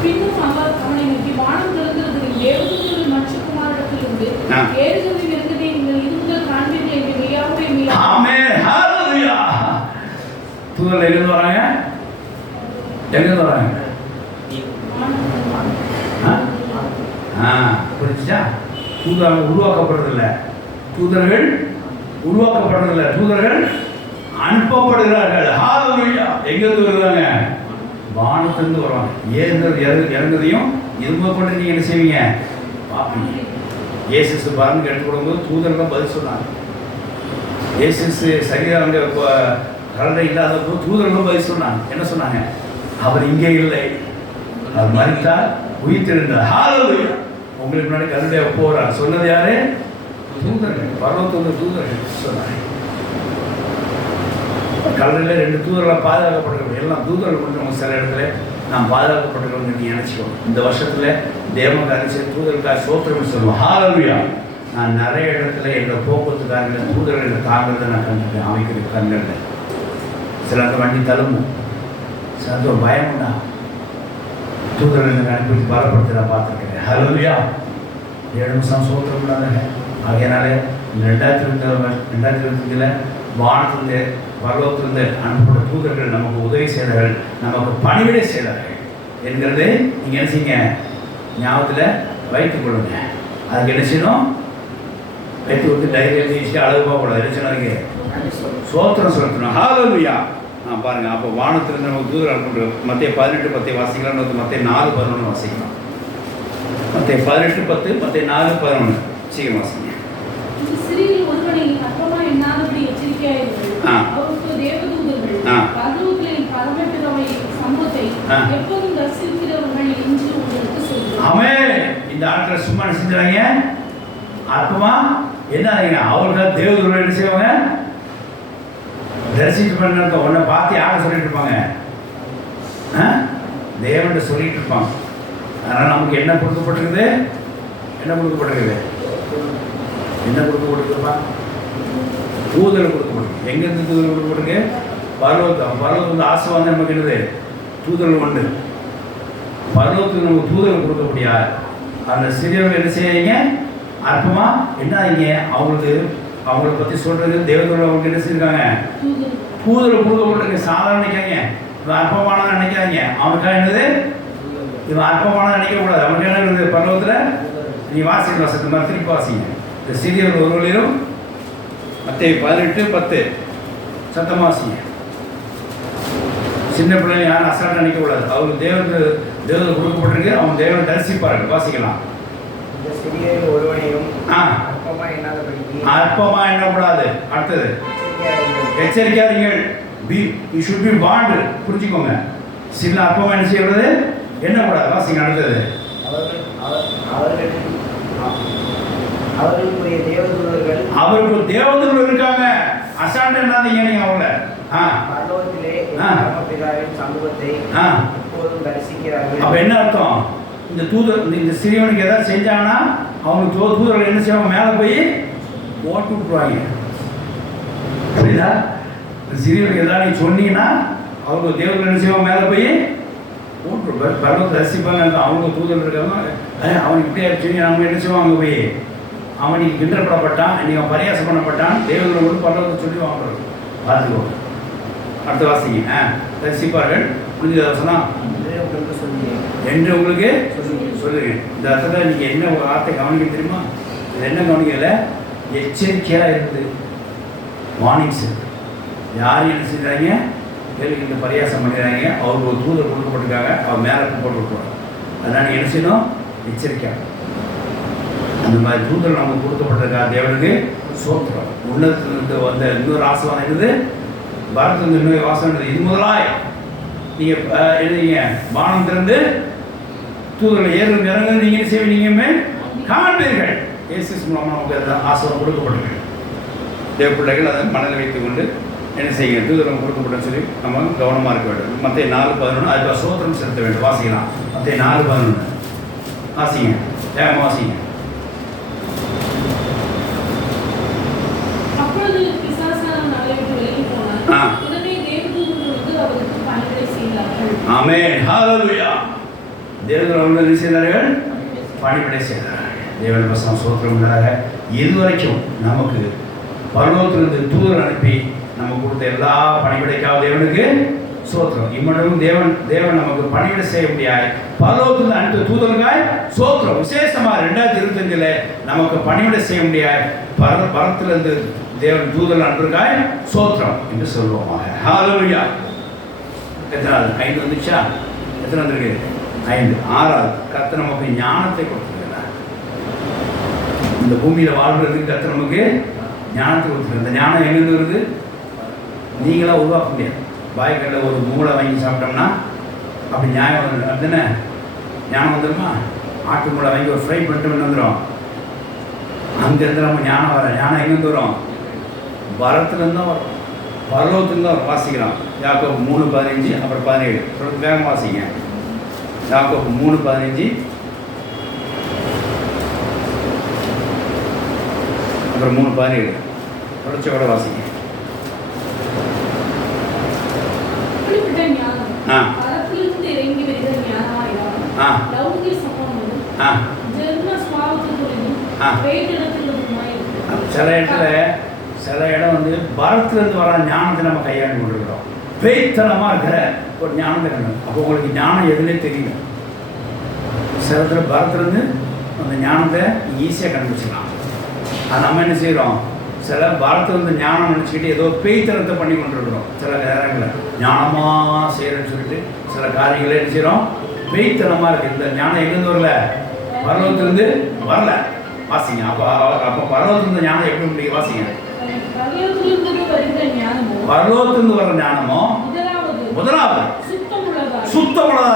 பின்னும் அவர் அவனை நோக்கி, வானம் திறந்திருக்கிறது, தேவதூதர்கள் மனுஷகுமாரனிடத்திலிருந்து ஏறுகிறதை நிறுத்ததை நீங்கள் இதுமுதல் காண்பீர்கள் என்று மெய்யாகவே மெய்யாகவே. ஆமென். ஹல்லேலூயா. தூதர்கள் எங்கிருந்து வராங்க? எங்கிருந்து வராங்க? புரிஞ்சுச்சா? தூதர்கள் உருவாக்கப்படுறதில்லை. தூதர்கள் உருவாக்கப்படுறதில்லை. தூதர்கள் அனுப்பப்படுகிறார்கள். ஹல்லேலூயா. எங்கிருந்து வருவாங்க? வானத்திலிருந்து வருவாங்க. இறங்குறதையும் இதுமுக கொண்டு நீங்கள் என்ன செய்வீங்க? பார்ப்பீங்க. இயேசு பாருங்க எடுத்து கொடுக்கும்போது தூதர்கள் பதில் சொன்னாங்க. இயேசு சரீரம் கலரை இல்லாதப்போ தூதர்களும் பதில் சொன்னாங்க. என்ன சொன்னாங்க? அவர் இங்கே இல்லை, அவர் மரித்தார், உயிர்த்தெழுந்தார். ஹல்லேலூயா. உங்களுக்கு முன்னாடி கல்லுடைய போகிறார். சொன்னது யாரு? தூதர்கள். பரலோகத்திலிருந்து தூதர்கள் சொன்னாங்க. கல்லறையில் 2 தூதர்களாக பாதுகாக்கப்படுகிறோம். எல்லாம் தூதர்கள் கொண்டு நம்ம சில இடத்துல நாம் பாதுகாக்கப்படுகிறோம் நீங்கள் நினச்சிக்கோம். இந்த வருஷத்தில் தேவனுக்கு அரிசி தூதர்களுக்காக சோத்திரம் சொல்லுவோம். ஹல்லேலூயா. நான் நிறைய இடத்துல என்னோட போக்குவரத்துக்காரங்க தூதர்களை தாங்கிறத நான் கண்டுட்டேன். அமைக்கிறது கண்களில் சில அந்த வண்டி தழும்பும், சில அந்த ஒரு பயம் உண்டா, தூதர்கள் அனுப்பி பலப்படுத்த நான் பார்த்துருக்கேன். ஹல்லேலூயா. 7 நிமிஷம் சோத்திரம் இல்லாதங்க. ஆகையினாலே 2025 வானத்திலிருந்து பரலோகத்திலிருந்து அனுப்பப்பட்ட தூதர்கள் நமக்கு உதவி செய்தார்கள், நமக்கு பணிவிடை செய்தார்கள் என்கிறது நீங்கள் என்ன செய்யுங்க? ஞாபகத்தில் வைத்துக் கொள்ளுங்க. அதுக்கு என்ன செய்யணும்? வைத்து வந்து டைரி எழுதி அளவு போகக்கூடாது. என்ன சொன்னாங்க? சோத்திரம் சொல்லணும். ஹல்லேலூயா. பாருங்கள், அப்போ வானத்திலிருந்து நமக்கு தூதர் அனுப்புகிறோம். மத்திய 18:10 வாசிக்கலாம். மத்திய 4:11 வாசிக்கலாம். மத்திய 18:10, மத்திய 4:11 சீக்கிரம் வாசிங்க. சிறியில் ஒருவனை அற்பமா எண்ணாதபடி எச்சரிக்கையாயிருங்கள். அவருக்கு தேவதூதர்கள் பரலோகத்திலே பரமபிதாவை சம்பத்தை எப்போதும் தரிசிக்கிறவர்கள் என்று உங்களுக்கு சொல்கிறேன். ஆமென். இந்த ஆட்கள் சும்மா செஞ்சுறாங்க. அற்பமா என்ன அவர்கள் தேவதூதர்கள் என்ன செய்வாங்க? தரிசித்து பண்ண உன்னை பார்த்து யாரை சொல்லிட்டு இருப்பாங்க? தேவன்கிட்ட சொல்லிட்டு இருப்பாங்க. அதனால் நமக்கு என்ன கொடுக்கப்பட்டிருக்குது? என்ன கொடுக்கப்பட்டிருக்குது? என்ன கொடுக்கப்பட்டிருக்குப்பா? தூதர் கொடுக்கப்பட்டிருக்கு. எங்கேருந்து தூதர் கொடுக்கப்பட்டிருக்கு? பரலோகம். பரலோகம் வந்து ஆசீர்வாதம் நமக்கு என்னது? தூதர்கள் உண்டு. பரலோகத்துக்கு நமக்கு தூதர்கள் கொடுக்கக்கூடிய அந்த சிறியவர்கள் என்ன செய்யறீங்க? அற்பமா என்ன அவங்களை பற்றி சொல்றது தேவதூதர்கள் அவங்களுக்கு என்ன செஞ்சிருக்காங்க? தூதர்கள் கொடுக்கப்பட்டிருக்கு. சாதாரண நினைக்காங்க, இவன் அற்பமான நினைக்காதீங்க. அவனுக்காக என்னது? இவன் அற்பமான நினைக்கக்கூடாது. அவனுக்கு என்ன இருக்குது? பரலோகத்தில் நீ வாசிக்க வாசத்து மாதிரி திருப்பி வாசிங்க. இந்த சிறியவர்கள் ஒருவரையும் மத்திய 18:10 சத்தமாக வாசிங்க. சின்ன பிள்ளைங்க யாரும் அசால்ட்டாக நினைக்கக்கூடாது. அவருக்கு தேவதூதர் கொடுக்கப்பட்டிருக்கு. அவன் தேவனை தரிசிப்பார்கள். வாசிக்கலாம். அற்பமா எண்ணக்கூடாது. அடுத்தது எச்சரிக்கையாதீர்கள். You should be warned. புரிஞ்சுக்கோங்க. சில அற்பமா என்ன செய்யக்கூடாது? எண்ணக்கூடாது. வாசிங்க. அடுத்தது அவருக்கு தேவதூதர்கள் இருக்காங்க. அசால்ட்டா எண்ணாதீங்க நீங்க அவங்கள. அப்ப என்ன அர்த்தம்? இந்த தூதர் இந்த சிறியவனுக்கு ஏதாவது செஞ்சாங்கன்னா அவங்க தூதர்கள் என்ன செய்வாங்க? மேலே போய் ஓட்டு விட்டுருவாங்க. புரியுதா? சிறியவர்கள் எல்லாம் நீ சொன்னீங்கன்னா அவங்க தேவர்கள் என்ன செய்வாங்க, மேலே போய் பரவத்தை ரசிப்பாங்க. அவங்க தூதர்கள் இருக்காங்க, அவன் இப்படி ஆயிடுச்சு, அவங்க என்ன செய்வாங்க, போய் அவன் நீ கிண்டப்படப்பட்டான், நீ அவன் பரியாசம் பண்ணப்பட்டான், தேவர்களை வந்து பரவத்தை சொல்லி வாங்குறது. பார்த்துக்கோங்க. அடுத்த வாசிங்க. ரசிப்பார்கள். புரிஞ்சு சொன்னால் என்று உங்களுக்கு சொல்லுங்க. இந்த அர்த்தத்தை நீங்கள் என்ன வார்த்தை கவனிக்க தெரியுமா? இது என்ன கவனிக்கல? எச்சரிக்கையாக இருக்குது. வார்னிங்ஸ். யாரும் என்ன செய்கிறாங்க, கேள்விக்கு பரியாசம் பண்ணிடுறாங்க, அவருக்கு ஒரு தூதர் கொடுக்கப்பட்டிருக்காங்க, அவர் மேலே போட்டு விட்டுருவாங்க. அதனால் நீங்கள் என்ன செய்யணும், எச்சரிக்கையாக. அந்த மாதிரி தூதர் நமக்கு கொடுக்கப்பட்டிருக்கா. தேவனுக்கு சோத்திரம். உன்னதத்திலிருந்து வந்த இன்னொரு ஆசீர்வாதம் இருக்குது, பாரதத்திலிருந்து இன்னொரு வாசம் இருக்குது. இது முதலாய் நீங்கள் எழுதிங்க, வானம் திறந்து தூதர்களை ஏறும் இறங்க நீங்கள் என்ன செய்வீங்க, காண்பீர்கள். இயேசு மூலமாக நமக்கு ஆசீர்வாதம் கொடுக்கப்பட்டிருக்கு. தேவ பிள்ளைகள் அதை மனதில் வைத்துக் கொண்டு என்ன செய்யுங்க, தூதரம் கொடுக்கப்பட்ட சொல்லி நம்ம கவனமாக இருக்க வேண்டும். மத்திய 4:11 அதுக்கு சோத்திரம் செலுத்த வேண்டும். வாசிக்கலாம். மத்திய 4:11 வாசிங்க, வேகமாக வாசிங்க. ஆமென், ஹல்லேலூயா. தேவர்கள் அவர்கள் என்ன செய்தார்கள், பணிவிடை செய்தார்கள். தேவன் பசம் சோத்திரம் உண்டாக. இதுவரைக்கும் நமக்கு பரலோகத்திலிருந்து தூதர் அனுப்பி நம்ம கொடுத்த எல்லா பணிவிடைக்காக தேவனுக்கு சோத்திரம். இம்மனும் தேவன் நமக்கு பணிவிடை செய்ய முடியாது. பரலோகத்திலிருந்து அனுப்பிய தூதருக்காய் சோத்திரம். விசேஷமாக 2025 நமக்கு பணிவிடை செய்ய முடியாது. பரத்திலிருந்து தேவன் தூதர் அனுப்புக்காய் சோத்திரம் என்று சொல்லுவோமாக. ஹல்லேலூயா. எத்தனாவது? 5 வந்துச்சா? எத்தனை வந்திருக்கு? 5. 6வது, கர்த்தர் நமக்கு ஞானத்தை கொடுத்துருக்கிறார். இந்த பூமியில் வாழ்றதுக்கு கர்த்தர் நமக்கு ஞானத்தை கொடுத்துருக்கார். இந்த ஞானம் எங்கேருந்து வருது? நீங்களாம் உருவாக்க முடியாது. பாய்க்கல்ல ஒரு மூளை வாங்கி சாப்பிட்டோம்னா அப்படி நியாயம் வந்துடும். அப்படிதானே? ஞானம் வந்துடுமா? ஆட்டு மூளை வாங்கி ஒரு ஃப்ரை பண்ணிட்டு வந்துடும். அங்கேருந்து நம்ம ஞானம் வர. ஞானம் எங்கேருந்து வரும்? வரத்துலேருந்து தான் வரும். பரலோகத்துலேருந்து தான் வரும். வாசிக்கலாம். யாக்கோபு 3:15 அப்புறம் 17. தொடர்ந்து வேகமாக வாசிங்க. யாக்கோபு 3:15 அப்புறம் 3:17. தொடர்ச்சியோட வாசிங்க. சில இடம் வந்து பரத்திலிருந்து வர ஞானத்தை நம்ம கையாண்டு கொண்டிருக்கிறோம். பேய்த்தனமாக இருக்கிற ஒரு ஞானத்தை கண்டு. அப்போ உங்களுக்கு ஞானம் எதுனே தெரியல. சில இடத்துல பரத்திலிருந்து அந்த ஞானத்தை ஈஸியாக கண்டுபிடிச்சிக்கலாம். அது நம்ம என்ன செய்கிறோம், சில பாரத்திலிருந்து ஞானம் நினச்சிக்கிட்டு ஏதோ பேய்த்தனத்தை பண்ணி கொண்டிருக்கிறோம். சில நேரங்களில் ஞானமாக செய்கிறேன்னு சொல்லிட்டு சில காரியங்களை என்ன செய்கிறோம், பேய்த்தனமாக இருக்குது. இந்த ஞானம் எங்கேருந்து வரல? பரலோகத்திலிருந்து வரல. வாசிங்க. அப்போ பரலோகத்திலிருந்து ஞானம் எப்படி முடியும்? வாசிங்க. பரலோகத்திலிருந்து வர ஞானமோ முதலாவது சுத்தமுள்ளதா,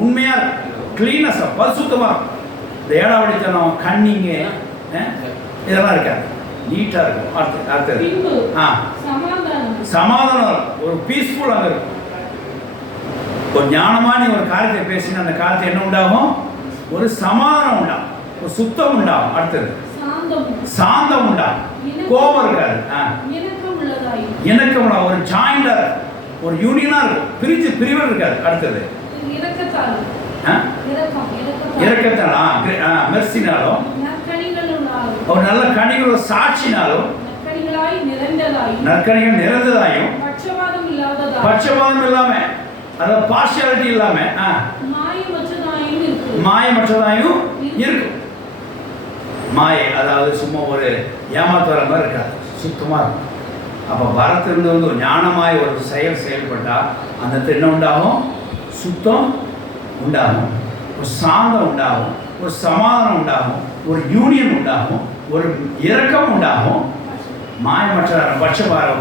உண்மையா, கிளீனஸ், பரிசுத்தமா. இந்த ஏடாவடித்தனம், கண்ணிங்கு இதெல்லாம் இருக்காது. நீட்டா இருக்கும். அடுத்தது சமாதானம், ஒரு பீஸ்ஃபுல் அங்கே இருக்கும். ஒரு ஞானமா நீ ஒரு காரியத்தை பேசினா அந்த காரியத்தை என்ன உண்டாகும்? ஒரு சமாதானம் உண்டாகும், ஒரு சுத்தம் உண்டாகும். அடுத்தது சாந்தம் உண்டாகும், கோபம் இருக்காது, இணக்கம், ஒரு ஜாயிண்டா, ஒரு யூனியனா இருக்கும், பிரிவு இருக்காது. அடுத்தது இரக்கத்தாலா, மெர்சினாலும், ஒரு நல்ல கனிகளோட சாட்சினாலும், நற்கனிகள் நிறைந்ததாயும், பட்சபாதம் இல்லாம, அதாவது பார்ஷியாலிட்டி இல்லாம, மாயமற்றதாயும் இருக்கும். மாயை அதாவது சும்மா ஒரு ஏமாத்து வர மாதிரி இருக்காது, சுத்தமாக இருக்கும். அப்போ பரத்திலிருந்து வந்து ஒரு ஞானமாய் ஒரு செயல்பட்டால் அந்த என்ன உண்டாகும்? சுத்தம் உண்டாகும், ஒரு சாந்தம் உண்டாகும், ஒரு சமாதானம் உண்டாகும், ஒரு யூனியன் உண்டாகும், ஒரு இரக்கம் உண்டாகும். மாயமற்ற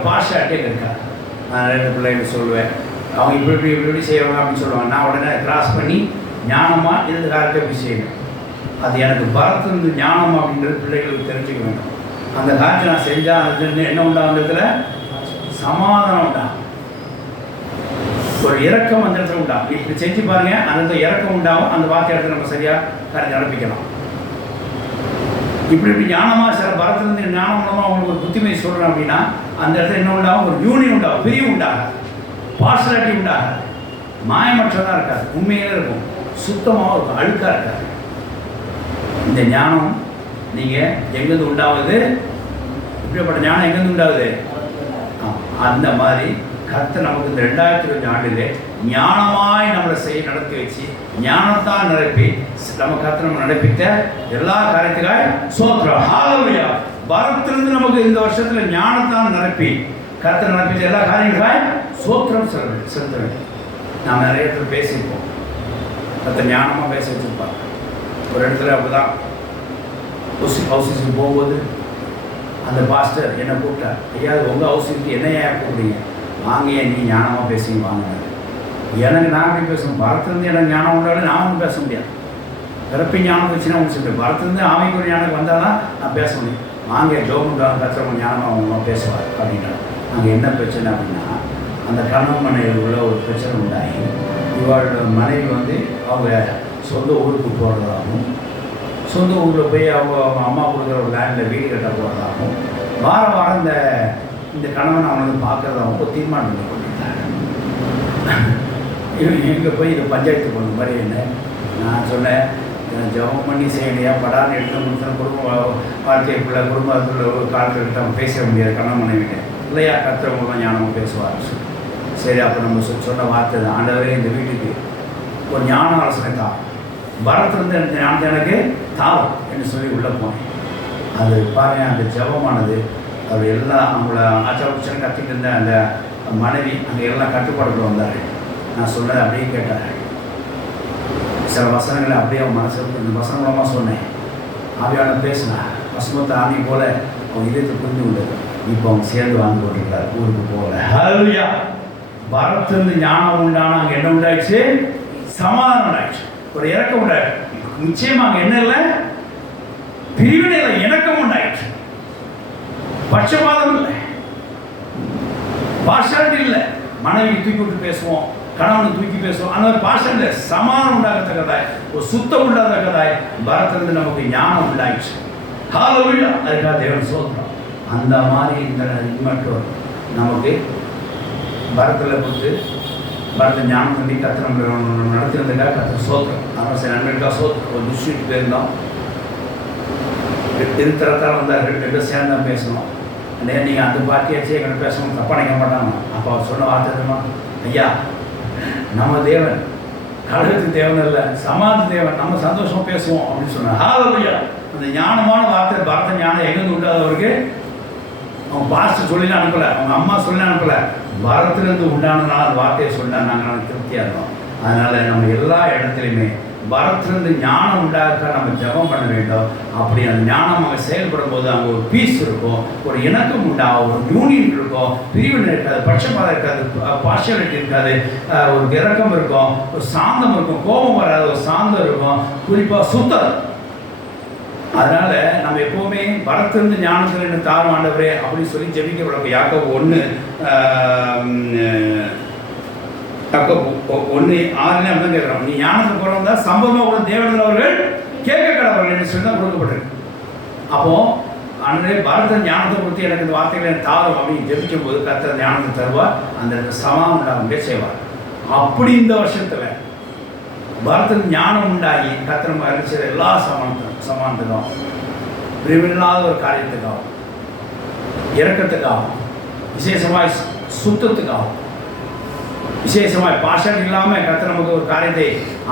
பார்ஷியாலிட்டியே இருக்காது. நான் 2 பிள்ளைகள் சொல்லுவேன், அவங்க இப்படி செய்வாங்க அப்படின்னு சொல்லுவாங்க. நான் உடனே கிராஸ் பண்ணி ஞானமாக இந்த காரியத்தை எப்படி செய்யணும், அது எனக்கு பரத்திலிருந்து ஞானம் அப்படின்றது பிள்ளைகளுக்கு தெரிஞ்சுக்க வேண்டும். அந்த காரியத்தை நான் செஞ்சால் அது என்ன உண்டாகும்? இடத்துல சமாதானம் உண்டாகும், ஒரு இறக்கம் அந்த இடத்துல உண்டாகும். இப்படி செஞ்சு பாருங்க, அந்த இறக்கம் உண்டாகும். அந்த வார்த்தை இடத்துல நம்ம சரியாக காரியம் நடப்பிக்கலாம். இப்படி ஞானமாக சில பரத்திலிருந்து ஞானம் மூலமாக அவங்களுக்கு ஒரு புத்திமை சொல்கிறேன் அப்படின்னா அந்த இடத்துல என்ன உண்டாகும், ஒரு யூனியன் உண்டாகும், பிரிவு உண்டாகும், பார்சலாட்டி உண்டாகும், மாயமற்றதாக இருக்காது, உண்மையிலே இருக்கும், சுத்தமாக இருக்கும், அழுக்காக இருக்காது. இந்த ஞானம் நீங்கள் எங்கேருந்து உண்டாகுது? இப்படிப்பட்ட ஞானம் எங்கேருந்து உண்டாகுது? அந்த மாதிரி கர்த்தர் நமக்கு இந்த 2020 ஆண்டிலே ஞானமாய் நம்மளை நடத்தி வச்சு ஞானத்தான் நிரப்பி நம்ம கர்த்தர் நம்ம நடப்பித்த எல்லா காரியத்துக்காய் சோத்திரம். ஹல்லேலூயா. பரத்திலிருந்து நமக்கு இந்த வருஷத்தில் ஞானத்தான் நிரப்பி கர்த்தர் நடப்பித்த எல்லா காரியங்களுக்காய் சோத்திரம் செலுத்த வேண்டும். நாம் நிறைய இடத்துல பேசியிருப்போம், கர்த்தர் ஞானமாக பேச வச்சுருப்பாங்க. ஒரு இடத்துல அப்படிதான் ஹவுஸுக்கு போகும்போது அந்த பாஸ்டர் என்னை கூப்பிட்டார், ஐயா உங்கள் ஹவுஸுக்கு என்ன ஏன் கூப்பிடுங்க, வாங்க நீ ஞானமாக பேசுங்க வாங்க. எனக்கு நான் எப்படி பேசணும்? பரத்திலிருந்து எனக்கு ஞானம் உண்டாலும் நான் ஒன்றும் பேச முடியாது. பிறப்பி ஞானம் வச்சுன்னா ஒன்று சொல்லிட்டு பரத்திலிருந்து ஆமைக்கு ஒரு ஞானம் வந்தால் தான் நான் பேச முடியும். வாங்க ஜோமுண்டாலும் கத்திரவங்க ஞானமாக அவங்க பேசுவார் அப்படின்னா. அங்கே என்ன பிரச்சனை அப்படின்னா, அந்த கணவன் மனைவி உள்ள ஒரு பிரச்சனை உண்டாகி இவளோட மனைவி அவங்க சொந்த ஊருக்கு போகிறதாகவும், சொந்த ஊரில் போய் அவங்க அம்மா கொடுக்குற ஒரு லேண்டில் வீடு கட்ட போகிறதாகவும், வாரம் வாரம் இந்த கணவன் அவனை பார்க்குறதாகவும் ஒரு தீர்மானம் பண்ணி கொண்டிருந்தாங்க. எங்கே போய் இதை பஞ்சாயத்து பண்ண மாதிரி என்ன நான் சொன்னேன், ஜபம் பண்ணி செய்யலையா படான்னு எடுத்து முடிச்சா குடும்ப வாழ்க்கைக்குள்ள குடும்பத்தில் ஒரு காலத்தில் நம்ம பேச முடியாது கணவன் மனைவிட்ட இல்லையா, கத்துறவங்களாம் ஞானமாக பேசுவார். சரி, அப்போ நம்ம சொன்ன வார்த்தை தான், ஆண்டவரே இந்த வீட்டுக்கு ஒரு ஞான ஆலோசனை தான், பரத்திலிருந்து எனக்கு ஞானத்தை எனக்கு தாவும் என்று சொல்லி உள்ளே போனேன். அது பாருங்கள், அந்த ஜபமானது அவர் எல்லாம் அவங்கள ஆச்சாரம் கற்றுக்கிட்டு இருந்த அந்த மனைவி அங்கே எல்லாம் கட்டுப்பாடுகள் வந்தார். நான் சொன்னதை அப்படியே கேட்டார். சில வசனங்களை அப்படியே அவன் மனசில் இந்த வசனம் மூலமாக சொன்னேன். ஆவியான பேசினா வசனத்தை ஆணி போல அவங்க இதயத்தை புரிந்து கொண்டது. இப்போ அவங்க சேர்ந்து வாங்கி கொண்டிருக்காரு, ஊருக்கு போகல. ஹல்லேலூயா. பரத்திலிருந்து ஞானம் உண்டான அங்கே என்ன உண்டாயிடுச்சு? சமாதானம் உண்டாயிடுச்சு, ஒரு இறக்கம் உண்டாயிடுச்சு. நிச்சயமாக அங்கே என்ன இல்லை, பிரிவினை இல்லை, இணக்கம் உண்டாயிடுச்சு. பட்சபாதம் இல்லை, பார்ஷாலிட்டி இல்லை. மனைவி தூக்கி விட்டு பேசுவோம், கணவனை தூக்கி பேசுவோம், அந்த மாதிரி பார்ஷல் இல்லை. சமாதானம் உண்டாகத்தக்கதாய், ஒரு சுத்தம் உண்டாகத்தக்கதாய் பரத்திலிருந்து நமக்கு ஞானம் உண்டாயிடுச்சு. ஹல்லேலூயா. அதுக்காக தேவன் சொல்கிறோம். அந்த மாதிரி இந்த மட்டும் நமக்கு பரத்தில் கொடுத்து பரத்தை ஞானம் பண்ணி கற்று நம்ம நடத்தினதுக்காக கற்று சோத்திரம். அதனால் சில நண்பர்களுக்காக சோத்திரம். ஒரு டிஸ்ட்ரிக்ட் போயிருந்தோம், திருத்தரத்தால் வந்தார்கள், 2 பேர் சேர்ந்து தான் பேசணும். நீங்கள் அந்த பார்ட்டியாச்சே எங்களை பேசணும், தப்பாக நினைக்க மாட்டாங்க. அப்போ அவர் சொன்ன வார்த்தை தெரியுமா, ஐயா நம்ம தேவன் கழகத்துக்கு தேவன் இல்லை, சமாத தேவன், நம்ம சந்தோஷமாக பேசுவோம் அப்படின்னு சொன்னார். ஹல்லேலூயா. அந்த ஞானமான வார்த்தை பரத ஞானம் எங்கேருந்து உண்டாதவருக்கு அவங்க பாஸ்டர் சொல்லிலாம் அனுப்பலை, அவங்க அம்மா சொல்லி அனுப்பலை, பரத்திலிருந்து உண்டானதுனால அந்த வார்த்தையை சொன்னால் நாங்கள் திருப்தியாக இருந்தோம். அதனால் நம்ம எல்லா இடத்துலையுமே பரத்திலிருந்து ஞானம் உண்டாக நம்ம ஜபம் பண்ண வேண்டும். அப்படி அந்த ஞானம் அங்கே செயல்படும் போது அங்கே ஒரு பீஸ் இருக்கும், ஒரு இணக்கம் உண்டாகும், ஒரு யூனியன் இருக்கும், பிரிவினை இருக்காது, பட்சபாதம் இருக்காது, பார்ஷியாலிட்டி இருக்காது, ஒரு இறக்கம் இருக்கும், ஒரு சாந்தம் இருக்கும், கோபம் வராது, ஒரு சாந்தம் இருக்கும், குறிப்பாக சுத்தம். அதனால் நம்ம எப்போவுமே பரத்திலிருந்து ஞானத்தில் என்ன தாரும் ஆண்டவரே அப்படின்னு சொல்லி ஜெபிக்கப்படும். யாக்கோபு 1:6 அப்படி தான் கேட்குறோம். நீ ஞானத்தை போகிறவங்க தான் சம்பவமாக கூட தேவனில் அவர்கள் கேட்க கடவுள் என்று சொல்லி தான் கொடுக்கப்பட்டிருக்கு. அப்போது அன்றே பரத ஞானத்தை கொடுத்து எனக்கு இந்த வார்த்தைகளை தாரும் அப்படின்னு ஜெபிக்கும் போது கர்த்தர் ஞானத்தை தருவார், அந்த சமாதானம் உண்டாக செய்வார். அப்படி இந்த வருஷத்தில் பரதன் ஞானம் உண்டாகி கர்த்தர் அறிவிச்ச எல்லா சமானத்துக்கும் பிரிவில்லாத ஒரு காரியத்துக்காகும், இறக்கத்துக்காகும், விசேஷமாய் சுத்தத்துக்காகும், விசேஷமாய் பாஷம் இல்லாமல் கர்த்தர் நமக்கு ஒரு காரியத்தை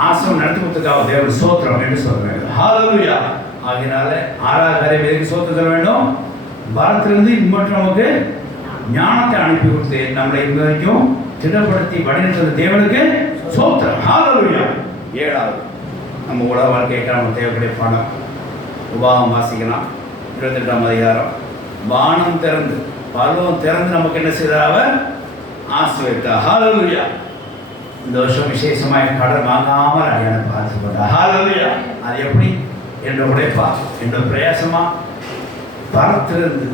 ஆசிரம் நடத்தி கொடுத்துக்காக தேவன் சோத்திரம் என்று சொல்ல வேண்டும். ஹல்லேலூயா. ஆகினால 6வது காரியம் எதுக்கு சோத்திரம் சொல்ல வேண்டும்? பரத்திலிருந்து மட்டும் நமக்கு ஞானத்தை அனுப்பி கொடுத்து நம்மளை இந்த வரைக்கும் திடப்படுத்தி வழிநடத்துகிற தேவனுக்கு சோத்திரம். ஹல்லேலூயா. 7வது நம்ம உலக வாழ்க்கைக்கு நம்ம தேவைப்படைய பணம். உபாகம் வாசிக்கலாம் 28ஆம் அதிகாரம். வானம் திறந்து பருவம் திறந்து நமக்கு என்ன செய்தார்? அவர் ஆசீர்வதித்தார். ஹல்லேலூயா. இந்த வருஷம் விசேஷமாக கடன் வாங்காமல் அடியான பார்த்துக்கொண்டார். ஹல்லேலூயா. அது எப்படி? என்ற உழைப்பா, என்ற பிரயாசமா, பரத்திலிருந்து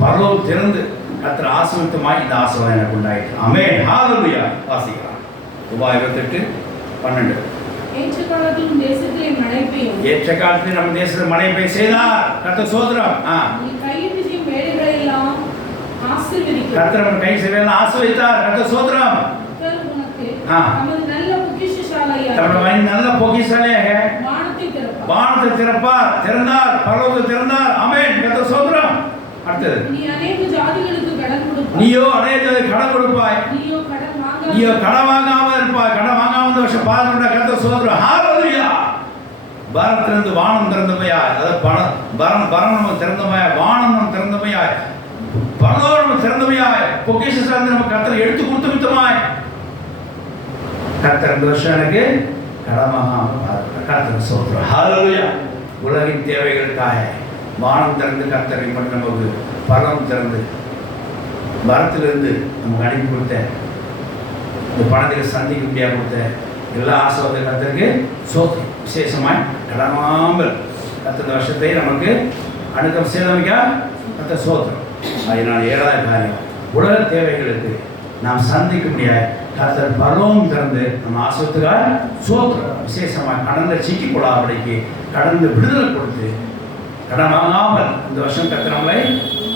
பருவம் திறந்து கர்த்தர் ஆசீர்வதித்தமாய் இந்த ஆசீர்வாதம் எனக்கு உண்டாயிற்று. ஆமென். ஹல்லேலூயா. வாசிக்கலாம். உபாகம் 28:12. ஏற்ற காலத்தில் தேசத்திலே மழை பெய்யும். ஏற்ற காலத்தில் நம்ம தேசத்தில் மழை பெய்ய செய்தார். கர்த்தர் ஸ்தோத்திரம். நீ கையிட்டு செய்யும் வேலைகளை எல்லாம் ஆசீர்வதிக்கிறார். கர்த்தர் நம்ம கை செய்யலாம் ஆசீர்வதித்தார். கர்த்தர் ஸ்தோத்திரம். கர்த்தர் உனக்கு ஆ. நமது நல்ல பொக்கிஷசாலையாக நம்முடைய நல்ல பொக்கிஷசாலையாக வானத்தை திறப்பார். வானத்தை திறப்பார். திறந்தார். பரலோகத்தை திறந்தார். ஆமென். கர்த்தர் ஸ்தோத்திரம். அடுத்தது நீ அநேக ஜாதிகளுக்கு கடன் கொடுப்பாய். நீயோ அநேக கடன் கொடுப்பாய். நீயோ கடன் நீயோ கடன் வாங்காம இருப்பாய். கடன் வாங்காம இந்த வருஷம் பாருங்க. கர்த்தர் ஸ்தோத்திரம். ஹalleluya. பரத்திலிருந்து வானம் திறந்தமையாய், அதாவது பரம் நம்ம திறந்தமையாய், வானம் நம்ம திறந்தமையாய், பரலோகம் நம்ம திறந்தமையாய், பொக்கிஷசாலை நம்ம கர்த்தர் எடுத்து கொடுத்து வித்தமாய். கர்த்தர் இந்த வருஷம் எனக்கு கடன் வாங்காம பாருங்க. கர்த்தர் ஸ்தோத்திரம். ஹalleluya. உலகின் தேவைகளுக்காக வானம் திறந்து கர்த்தரை மட்டும் நமக்கு பரம் திறந்து பரத்திலிருந்து நமக்கு அனுப்பி கொடுத்த இந்த பணத்தில் சந்திக்க முடியாது கொடுத்த எல்லா ஆசீர்வாத கர்த்தருக்கு சோத்திரம். விசேஷமாய் கடனாமல் கர்த்தர் வருஷத்தை நமக்கு அனுக்கம் சேதமிக்கா கர்த்தர் சோத்திரம். அதனால் ஏழாவது காரியம், உலக தேவைகளுக்கு நாம் சந்திக்க முடியாது கர்த்தர் பரலோகம் திறந்து நம்ம ஆசீர்வாதத்துக்காக சோத்திரம். விசேஷமாக கடனில் சிக்கி போடாதபடிக்கு கடனில் விடுதலை கொடுத்து கடன் வாங்காமல் இந்த வருஷம் கர்த்தர் நம்மளை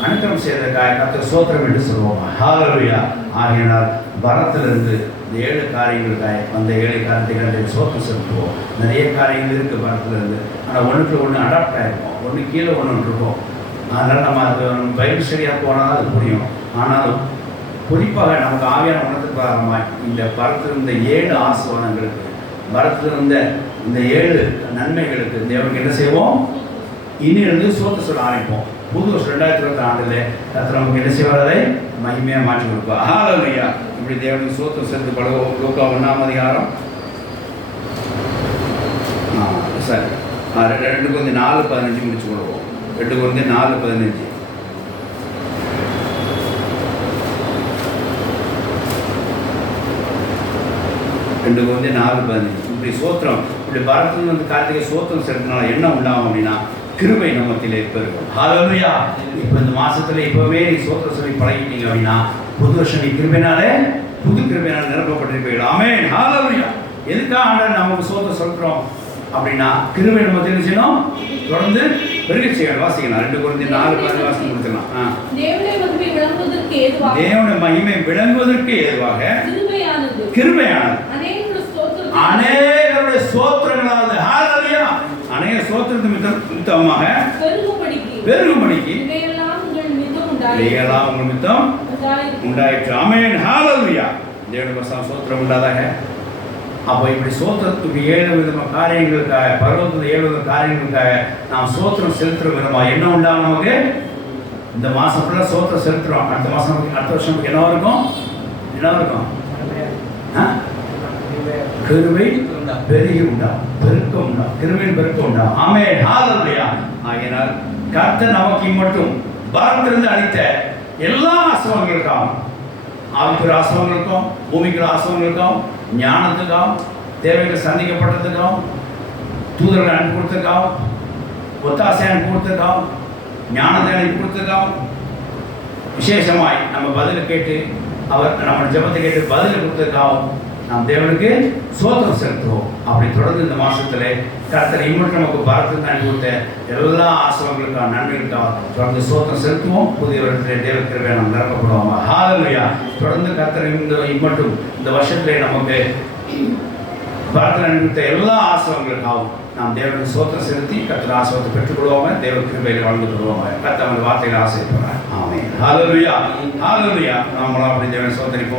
அனுக்கிரம் செய்ததற்காக கர்த்தர் சோத்திரம் என்று சொல்லுவோம். ஹalleluya. ஆகையினால் பரத்திலிருந்து இந்த 7 காரியங்களுக்காக அந்த 7 காரியத்தை சோத்திரம் செலுத்துவோம். நிறைய காரியங்கள் இருக்குது பரத்திலிருந்து. ஆனால் ஒன்றுக்கு ஒன்று அடாப்ட் ஆகிருக்கும். ஒன்று கீழே ஒன்று இருக்கும். அதனால் நம்ம அது பைபிள் ஸ்டடியாக போனால் அது புரியும். ஆனாலும் குறிப்பாக நமக்கு ஆவியான உணர்த்துக்கு காரணமாக இந்த பரத்திலிருந்த 7 ஆசீர்வாதங்களுக்கு பரத்திலிருந்த இந்த 7 நன்மைகளுக்கு தேவனுக்கு என்ன செய்வோம்? இனியிலிருந்து சோத்திரம் சொல்ல ஆரம்பிப்போம். புது வருஷம் 2020 ஆண்டில் கர்த்தர் நமக்கு என்ன செய்வார்? அதை மகிமையாக மாற்றி கொடுப்பார். ஹalleluya. இப்படி தேவனுக்கு சோத்திரம் செலுத்தி பழகுவோம். லூக்கா 1ஆம் அதிகாரம் சரி 2 Corinthians 4:15 முடிச்சு கொள்வோம். 2 Corinthians 4:15. இப்படி சோத்திரம் இப்படி பரத்தில் வந்து கார்த்திகை சோத்திரம் செலுத்தினால என்ன உண்டாகும் அப்படின்னா கிருபை நம்மத்திலே பெருகும். ஹalleluya. இப்போ இந்த மாசத்துல இப்பவே நீ சோத்திரம் சொல்லி பழகிட்டீங்க அப்படின்னா புது வருஷம் நீ கிருபைனாலே புது கிருபையினால நிரப்பப்பட்டிருப்பீர்கள். ஆமென். ஹalleluya. எதுக்காக ஆண்டவர் நமக்கு சோத்திரம் சொல்றோம் அப்படின்னா கிருபை நம்மத்திலே என்ன செய்யணும்? தொடர்ந்து பெருக செய்யணும். வாசிக்கலாம். 2 Corinthians 4:15 வாசித்து முடிக்கலாம். தேவனுடைய மகிமை விளங்குவதற்கு ஏதுவாக கிருபையானது அநேகருடைய சோத்திரங்களாவது ஹalleluya. அநேக சோத்திரத்து மித்தமாக பெருகும்படிக்கு இவையெல்லாம் உங்கள் மித்தம் உண்டாயிற்று. ஆமென். ஹalleluya. தேவனுக்கு சோத்திரம் உண்டாதாக. அப்போ இப்படி சோத்திரத்துக்கு 7 விதமான காரியங்களுக்காக பரலோகத்தில் 7 வித காரியங்களுக்காக நாம் சோத்திரம் செலுத்துற விதமாக என்ன உண்டாகும்? நமக்கு இந்த மாதம் ஃபுல்லாக சோத்திரம் செலுத்துகிறோம். அடுத்த வருஷம் என்ன இருக்கும்? கிருபை பெருகி உண்டாகும், பெருக்கம் உண்டாகும், கிருபையின் பெருக்கம் உண்டாகும். ஆமென். ஹalleluya. ஆகையினால் கர்த்தர் நமக்கு மட்டும் பரத்திலிருந்து அளித்த எல்லா ஆசீர்வாதங்களுக்காகவும், ஆவிக்குரிய ஆசீர்வாதங்களுக்கும், பூமிக்குரிய ஆசீர்வாதங்களுக்கும், ஞானத்துக்காகவும், தேவைகள் சந்திக்கப்பட்டதுக்காகவும், தூதர்கள் அனுப்பி கொடுத்ததுக்காகவும், ஒத்தாசை அனுப்பி கொடுத்ததுக்காகவும், ஞானத்தை அனுப்பி கொடுத்ததுக்காகவும், விசேஷமாய் நம்ம பதிலை கேட்டு அவர் நம்ம ஜெபத்தை கேட்டு பதிலை கொடுத்ததுக்காகவும் நாம் தேவனுக்கு சோத்திரம் செலுத்துவோம். அப்படி தொடர்ந்து இந்த மாசத்துல கர்த்தர் இம்மட்டும் நமக்கு பரத்தில் அனுப்பி கொடுத்த எல்லா ஆசீர்வாதங்களுக்காக நன்மைகளுக்காக தொடர்ந்து சோத்திரம் செலுத்துவோம். புதிய வருடத்திலே தேவ கிருபையால் நாம் நிரப்பப்படுவோம். ஹalleluya. தொடர்ந்து கர்த்தர் இம்மட்டும் இந்த வருஷத்திலே நமக்கு பரத்தில் அனுப்பி கொடுத்த எல்லா ஆசீர்வாதங்களுக்காகவும் நாம் தேவனுக்கு சோத்திரம் செலுத்தி கர்த்தர் ஆசீர்வாதத்தை பெற்றுக்கொள்வோம். தேவ கிருபையில் வாழ்ந்து கொள்வோம். கர்த்தர் அவர் வார்த்தைகளை ஆசீர்வதிப்பார். ஆமென். ஹalleluya. ஹalleluya. நாம அப்படி தேவனை சோதரிப்போம்.